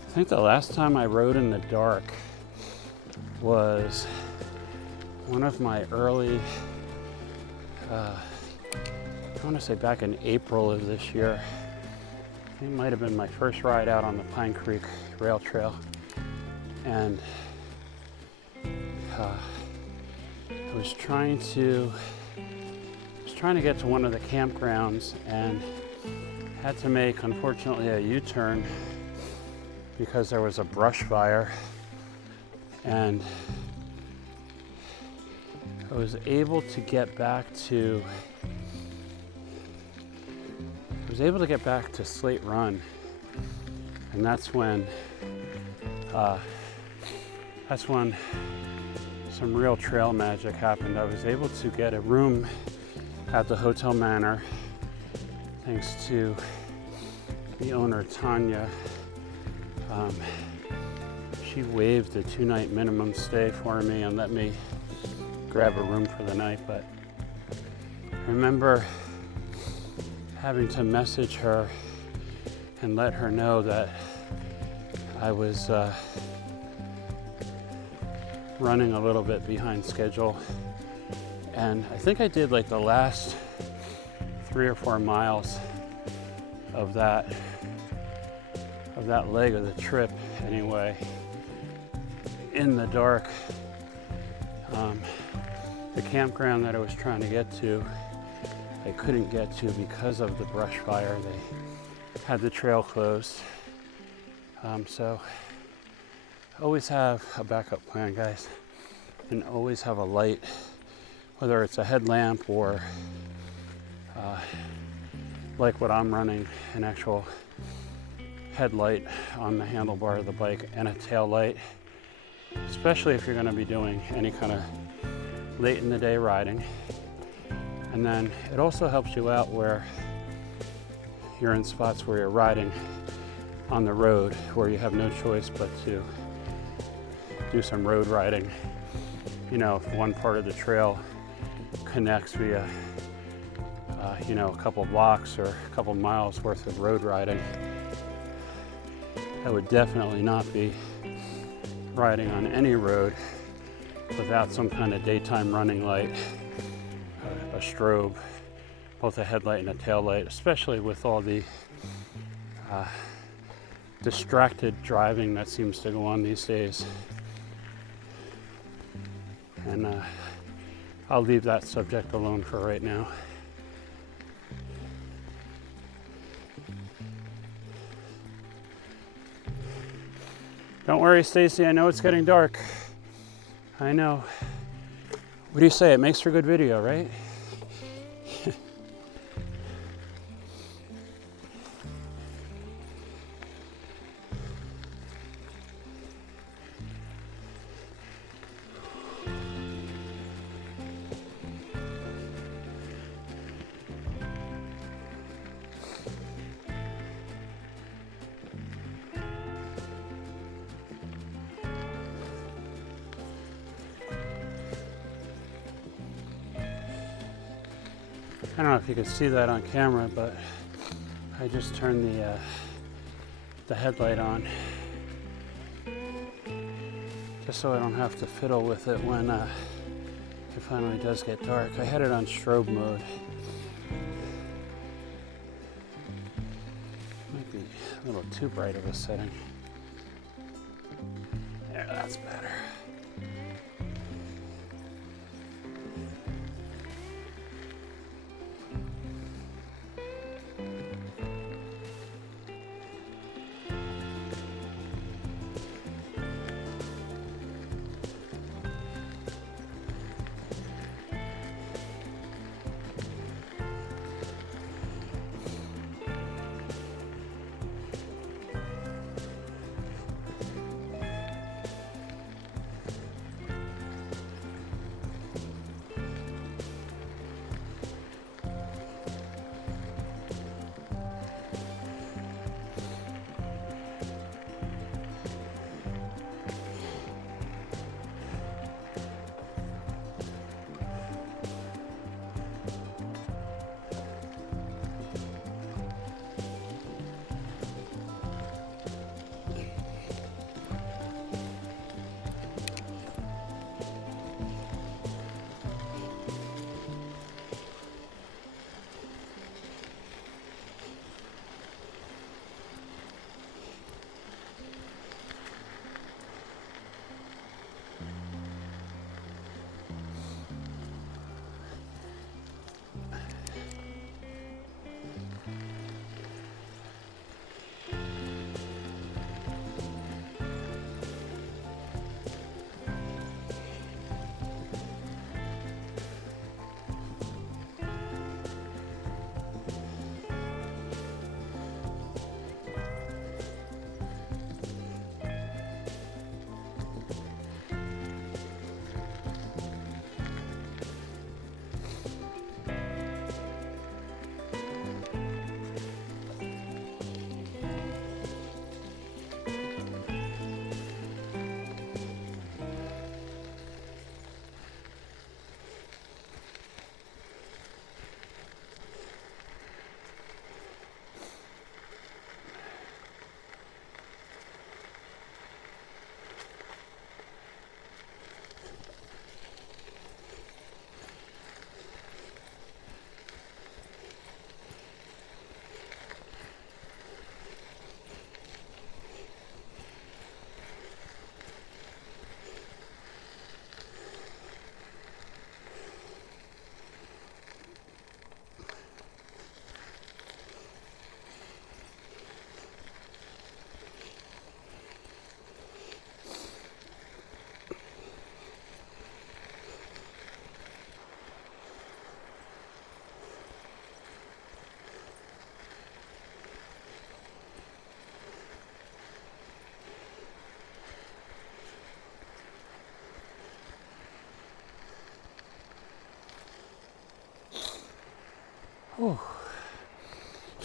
I think the last time I rode in the dark was one of my early, I want to say back in April of this year. It might have been my first ride out on the Pine Creek Rail Trail. And I was trying to get to one of the campgrounds and had to make, unfortunately, a U-turn because there was a brush fire, and I was able to get back to Slate Run, and that's when some real trail magic happened. I was able to get a room at the Hotel Manor thanks to the owner, Tanya. She waived the 2-night minimum stay for me and let me grab a room for the night. But I remember having to message her and let her know that I was running a little bit behind schedule. And I think I did like the last 3 or 4 miles of that leg of the trip anyway, in the dark. The campground that I was trying to get to, I couldn't get to because of the brush fire. They had the trail closed. So always have a backup plan, guys, and always have a light, whether it's a headlamp or like what I'm running, an actual headlight on the handlebar of the bike and a tail light, especially if you're going to be doing any kind of late in the day riding. And then it also helps you out where you're in spots where you're riding on the road where you have no choice but to do some road riding. You know, if one part of the trail connects via a couple blocks or a couple miles worth of road riding, I would definitely not be riding on any road without some kind of daytime running light, a strobe, both a headlight and a tail light, especially with all the distracted driving that seems to go on these days. And I'll leave that subject alone for right now. Don't worry, Stacy, I know it's getting dark. I know. What do you say? It makes for good video, right? I don't know if you can see that on camera, but I just turned the headlight on just so I don't have to fiddle with it when it finally does get dark. I had it on strobe mode. Might be a little too bright of a setting. There, that's better.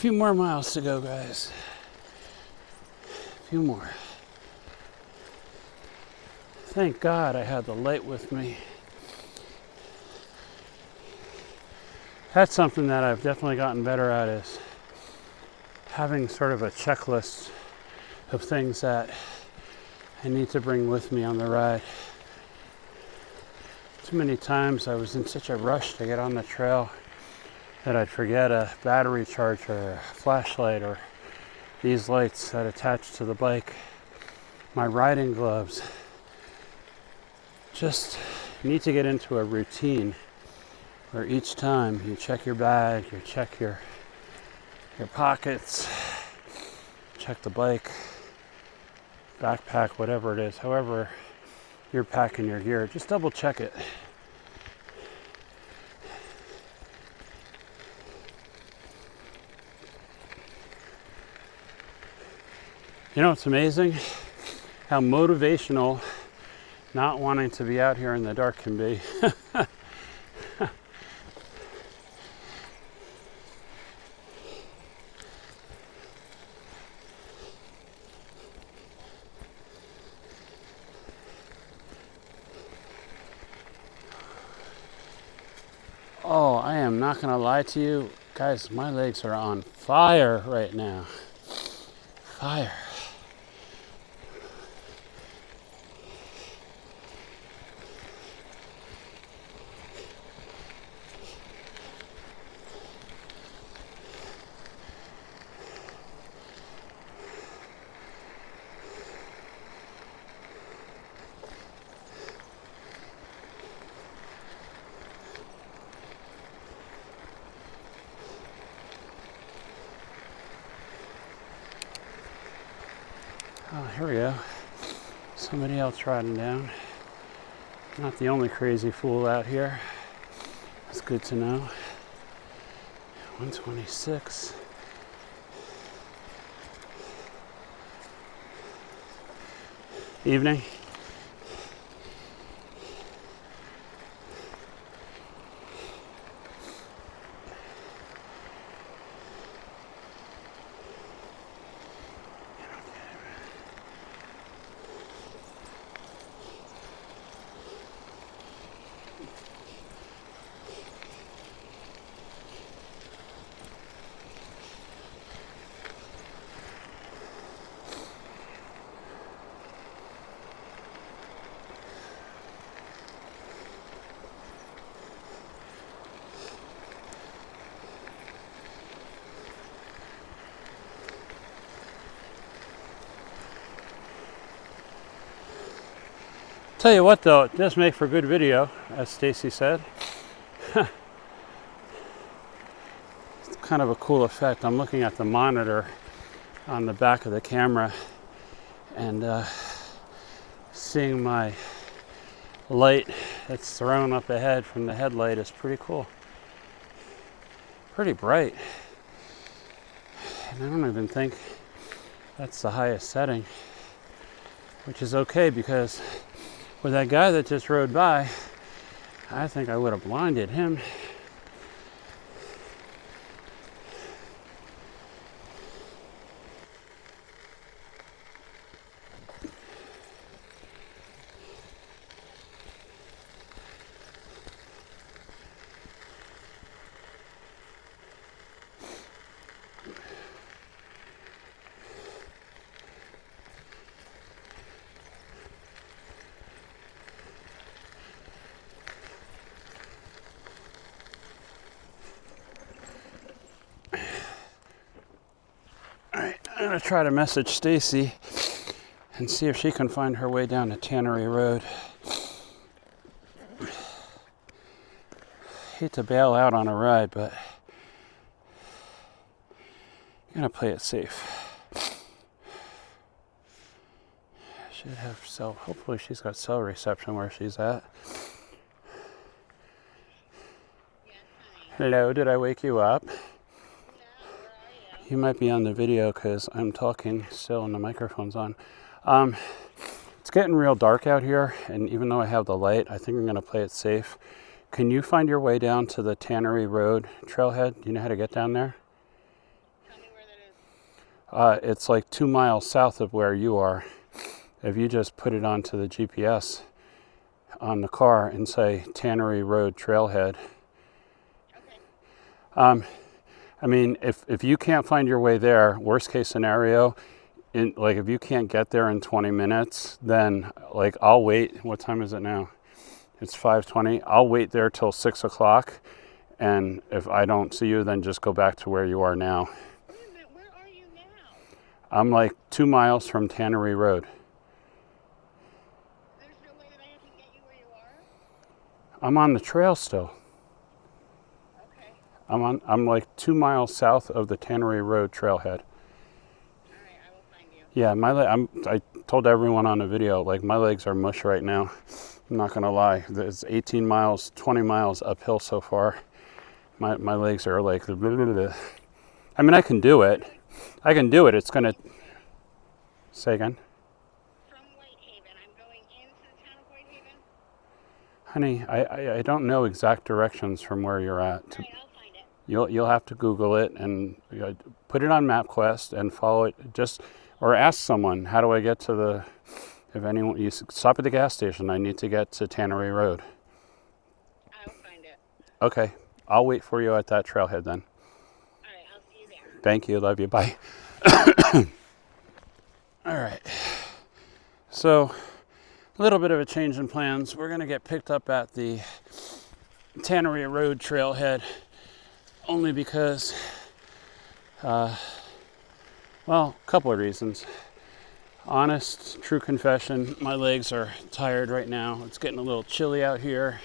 few more miles to go, guys. A few more. Thank God I had the light with me. That's something that I've definitely gotten better at, is having sort of a checklist of things that I need to bring with me on the ride. Too many times I was in such a rush to get on the trail that I'd forget a battery charger, or a flashlight, or these lights that attach to the bike, my riding gloves. Just need to get into a routine where each time you check your bag, you check your pockets, check the bike, backpack, whatever it is, however you're packing your gear, just double check it. You know, it's amazing how motivational not wanting to be out here in the dark can be. Oh, I am not gonna lie to you, guys, my legs are on fire right now. Fire. Oh, here we go. Somebody else riding down. Not the only crazy fool out here. That's good to know. 126. Evening. Tell you what though, it does make for good video, as Stacy said. It's kind of a cool effect. I'm looking at the monitor on the back of the camera and seeing my light that's thrown up ahead from the headlight is pretty cool. Pretty bright. And I don't even think that's the highest setting, which is okay because with that guy that just rode by, I think I would have blinded him. I'm gonna try to message Stacy and see if she can find her way down to Tannery Road. Hate to bail out on a ride, but I'm gonna play it safe. Should have cell. Hopefully, she's got cell reception where she's at. Hello, did I wake you up? You might be on the video because I'm talking still and the microphone's on. It's getting real dark out here, and even though I have the light, I think I'm going to play it safe. Can you find your way down to the Tannery Road trailhead? Do you know how to get down there? Come It's like 2 miles south of where you are. If you just put it onto the GPS on the car and say Tannery Road Trailhead. Okay. I mean, if you can't find your way there, worst case scenario, like if you can't get there in 20 minutes, then like I'll wait. What time is it now? It's 5:20. I'll wait there till 6 o'clock. And if I don't see you, then just go back to where you are now. Wait a minute, where are you now? I'm like 2 miles from Tannery Road. There's no way that I can get you where you are? I'm on the trail still. Okay. I'm like 2 miles south of the Tannery Road Trailhead. All right, I will find you. Yeah, I told everyone on the video, like my legs are mush right now. I'm not gonna lie. It's 18 miles, 20 miles uphill so far. My legs are like, I mean, I can do it. It's gonna, say again? From Whitehaven. I'm going into the town of Whitehaven. Honey, I don't know exact directions from where you're at. All right, I'll find it. You'll have to Google it and put it on MapQuest and follow it. Or ask someone, how do I get to the, if anyone, you stop at the gas station, I need to get to Tannery Road. I'll find it. Okay, I'll wait for you at that trailhead then. All right, I'll see you there. Thank you, love you, bye. All right, so a little bit of a change in plans. We're gonna get picked up at the Tannery Road Trailhead only because, well, a couple of reasons. Honest, true confession, my legs are tired right now. It's getting a little chilly out here,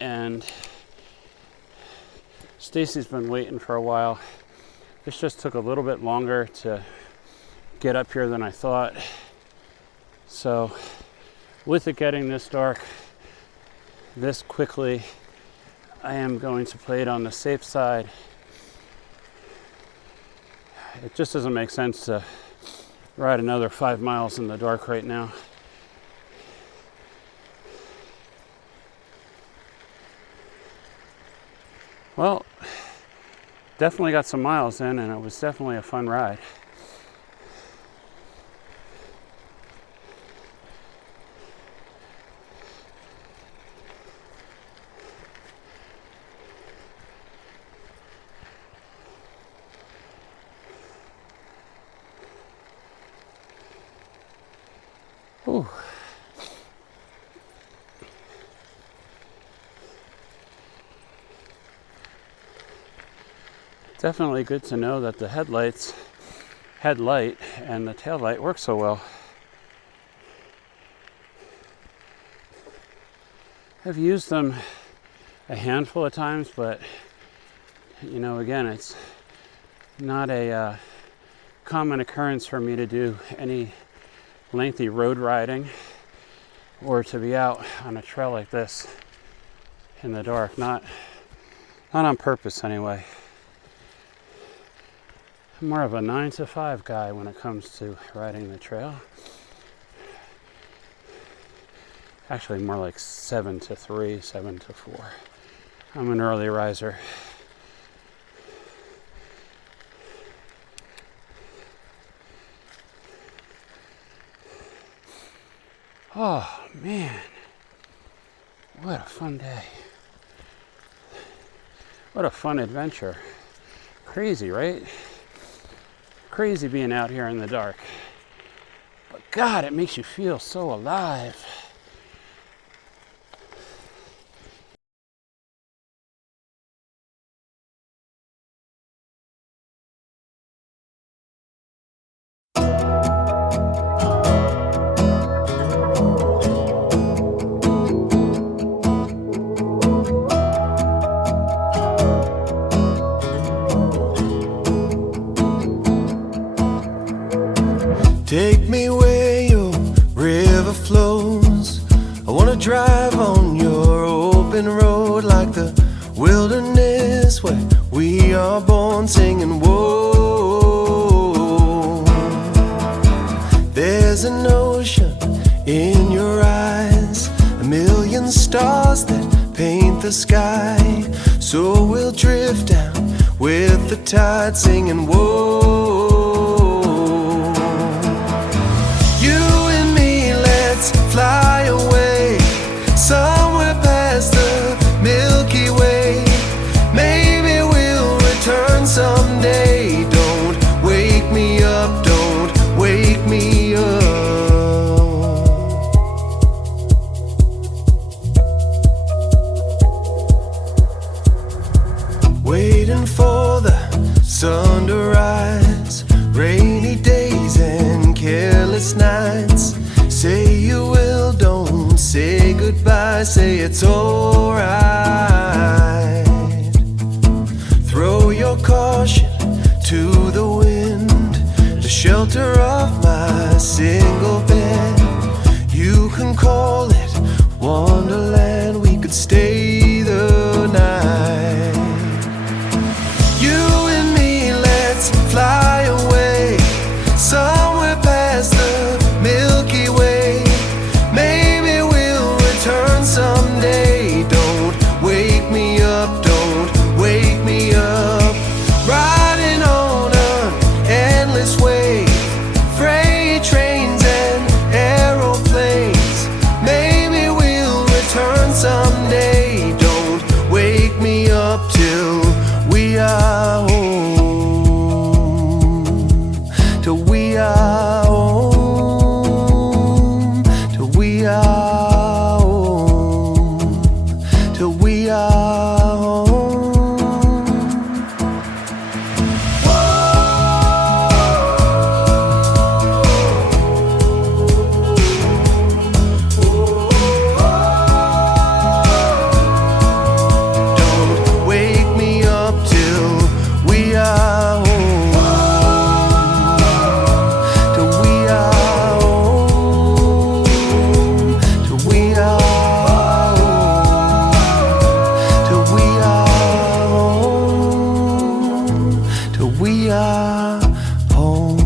and Stacy's been waiting for a while. This just took a little bit longer to get up here than I thought. So with it getting this dark this quickly, I am going to play it on the safe side. It just doesn't make sense to ride another 5 miles in the dark right now. Well, definitely got some miles in, and it was definitely a fun ride. Ooh. Definitely good to know that the headlight and the tail light work so well. I've used them a handful of times, but you know, again, it's not a common occurrence for me to do any lengthy road riding or to be out on a trail like this in the dark. Not on purpose anyway. I'm more of a 9 to 5 guy when it comes to riding the trail. Actually more like 7 to 3, 7 to 4. I'm an early riser. Oh man, what a fun day. What a fun adventure. Crazy, right? Crazy being out here in the dark. But God, it makes you feel so alive. Take me where your river flows. I wanna drive on your open road like the wilderness where we are born, singing whoa. There's an ocean in your eyes, a million stars that paint the sky. So we'll drift down with the tide, singing whoa. say it's alright. Throw your caution to the wind, the shelter of my single bed. You can call it Wonderland, we could stay the night. You and me, let's fly away somewhere past the Milky Way. Maybe we'll return someday. Don't wake me up, don't wake me up. Riding on an endless wave, freight trains and aeroplanes. Maybe we'll return someday. Don't wake me up till we are home. Till we are home. Till we are home. Till we are home. Don't wake me up till we are home. Till we are home. Till we are home. Till we are home. Till we are home.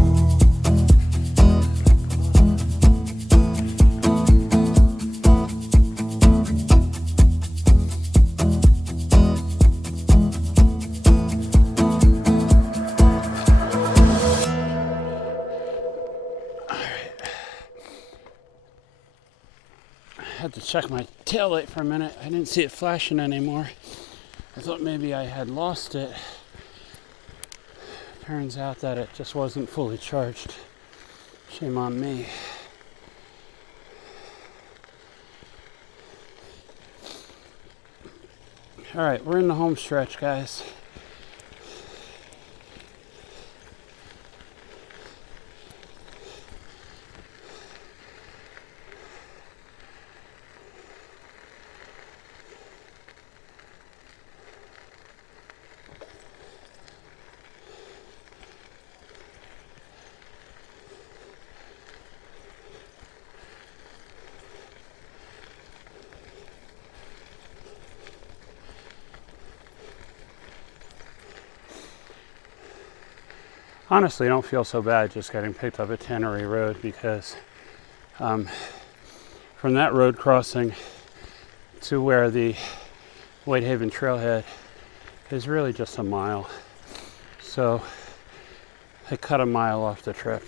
I had to check my taillight for a minute. I didn't see it flashing anymore. I thought maybe I had lost it. Turns out that it just wasn't fully charged. Shame on me. All right, we're in the home stretch, guys. Honestly, I don't feel so bad just getting picked up at Tannery Road because from that road crossing to where the Whitehaven Trailhead is really just a mile. So I cut a mile off the trip.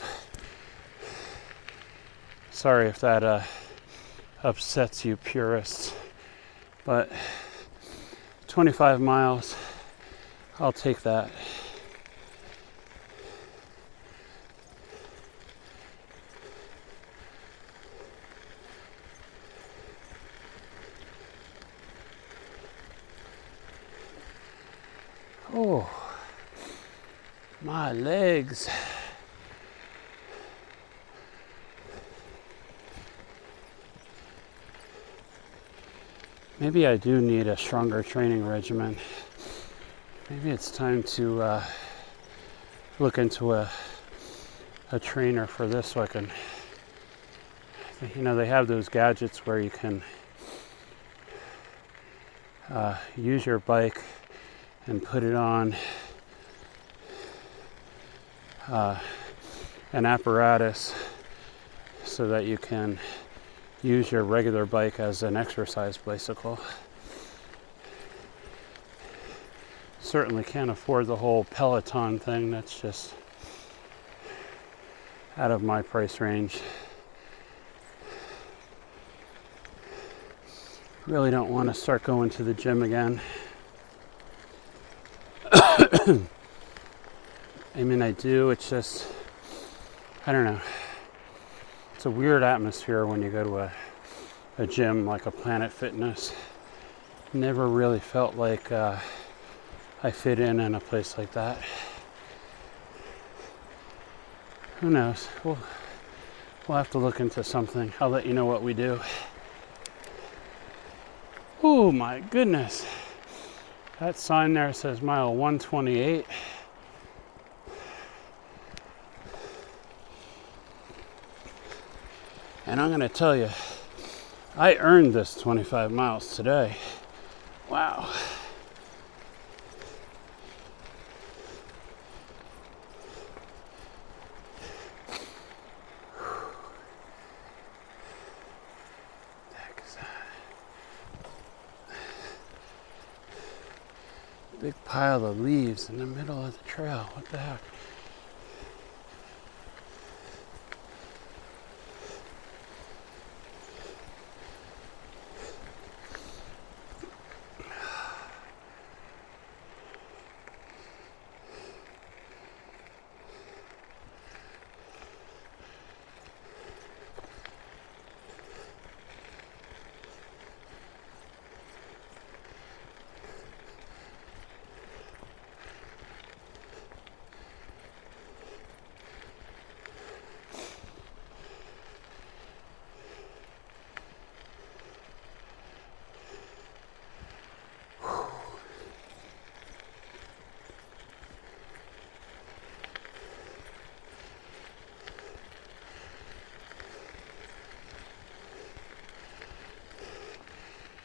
Sorry if that upsets you purists, but 25 miles, I'll take that. Oh, my legs. Maybe I do need a stronger training regimen. Maybe it's time to look into a trainer for this so I can, they have those gadgets where you can use your bike and put it on an apparatus so that you can use your regular bike as an exercise bicycle. Certainly can't afford the whole Peloton thing. That's just out of my price range. Really don't want to start going to the gym again. I mean, I do, it's just, I don't know. It's a weird atmosphere when you go to a gym like a Planet Fitness. Never really felt like I fit in a place like that. Who knows? We'll have to look into something. I'll let you know what we do. Oh my goodness. That sign there says mile 128. And I'm going to tell you, I earned this 25 miles today. Wow. Big pile of leaves in the middle of the trail. What the heck?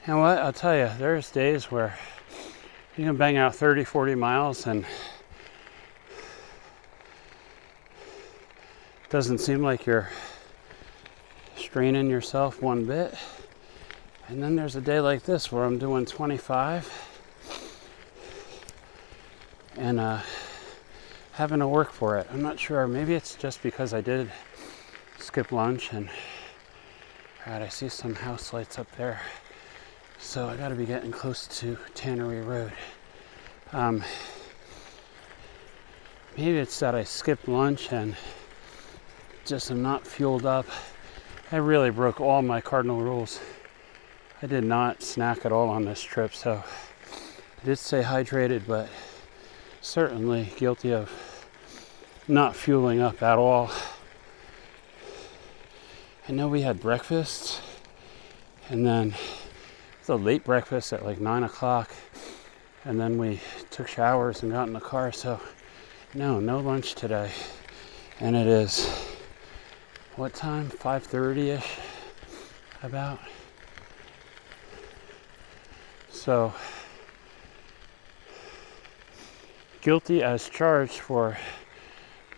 You know what? I'll tell you, there's days where you can bang out 30, 40 miles and it doesn't seem like you're straining yourself one bit. And then there's a day like this where I'm doing 25 and having to work for it. I'm not sure. Maybe it's just because I did skip lunch and right, I see some house lights up there. So I got to be getting close to Tannery Road. Maybe it's that I skipped lunch and just am not fueled up. I really broke all my cardinal rules. I did not snack at all on this trip, so I did stay hydrated, but certainly guilty of not fueling up at all. I know we had breakfast, and then it's a late breakfast at like 9 o'clock, and then we took showers and got in the car, so no lunch today. And it is, what time? 5:30-ish, about. So, guilty as charged for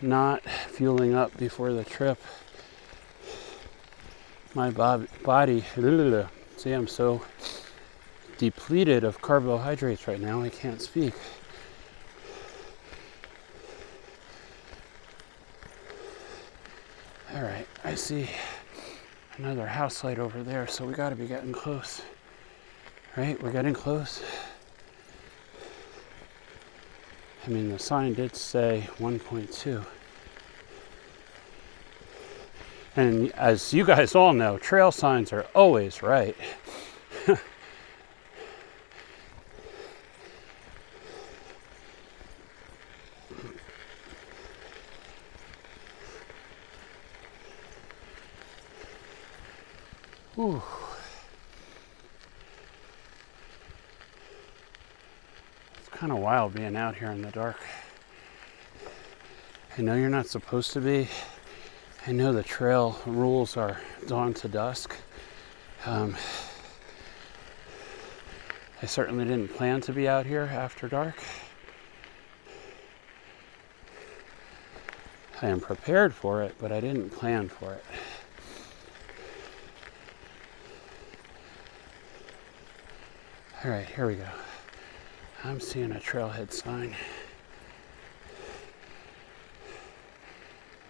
not fueling up before the trip. My body, see, I'm so depleted of carbohydrates right now, I can't speak. All right, I see another house light over there, so we got to be getting close. Right, we're getting close. I mean, the sign did say 1.2. And as you guys all know, trail signs are always right. Ooh. It's kind of wild being out here in the dark. I know you're not supposed to be. I know the trail rules are dawn to dusk. I certainly didn't plan to be out here after dark. I am prepared for it, but I didn't plan for it. All right, here we go. I'm seeing a trailhead sign.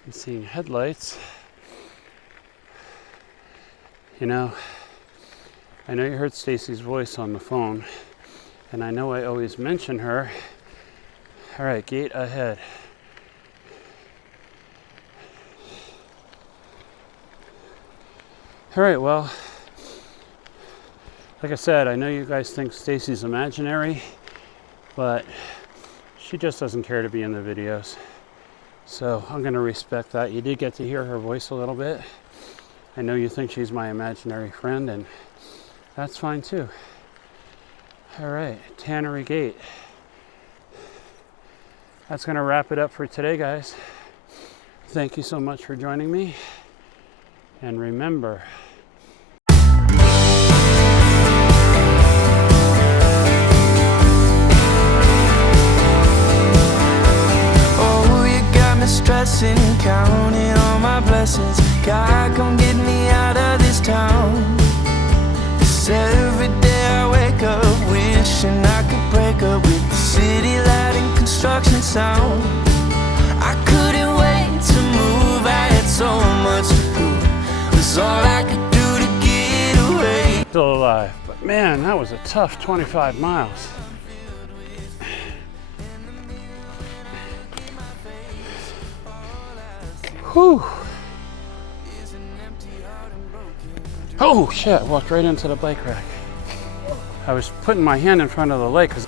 I'm seeing headlights. You know, I know you heard Stacy's voice on the phone, and I know I always mention her. All right, gate ahead. All right, well, like I said, I know you guys think Stacy's imaginary, but she just doesn't care to be in the videos. So I'm going to respect that. You did get to hear her voice a little bit. I know you think she's my imaginary friend, and that's fine too. All right, Tannery Gate. That's gonna wrap it up for today, guys. Thank you so much for joining me. And remember, stressing, counting all my blessings. God, come get me out of this town. 'Cause every day I wake up wishing I could break up with the city light and construction sound. I couldn't wait to move, I had so much to prove. It was all I could do to get away. Still alive, but man, that was a tough 25 miles. Whew. Oh shit, walked right into the bike rack. I was putting my hand in front of the lake because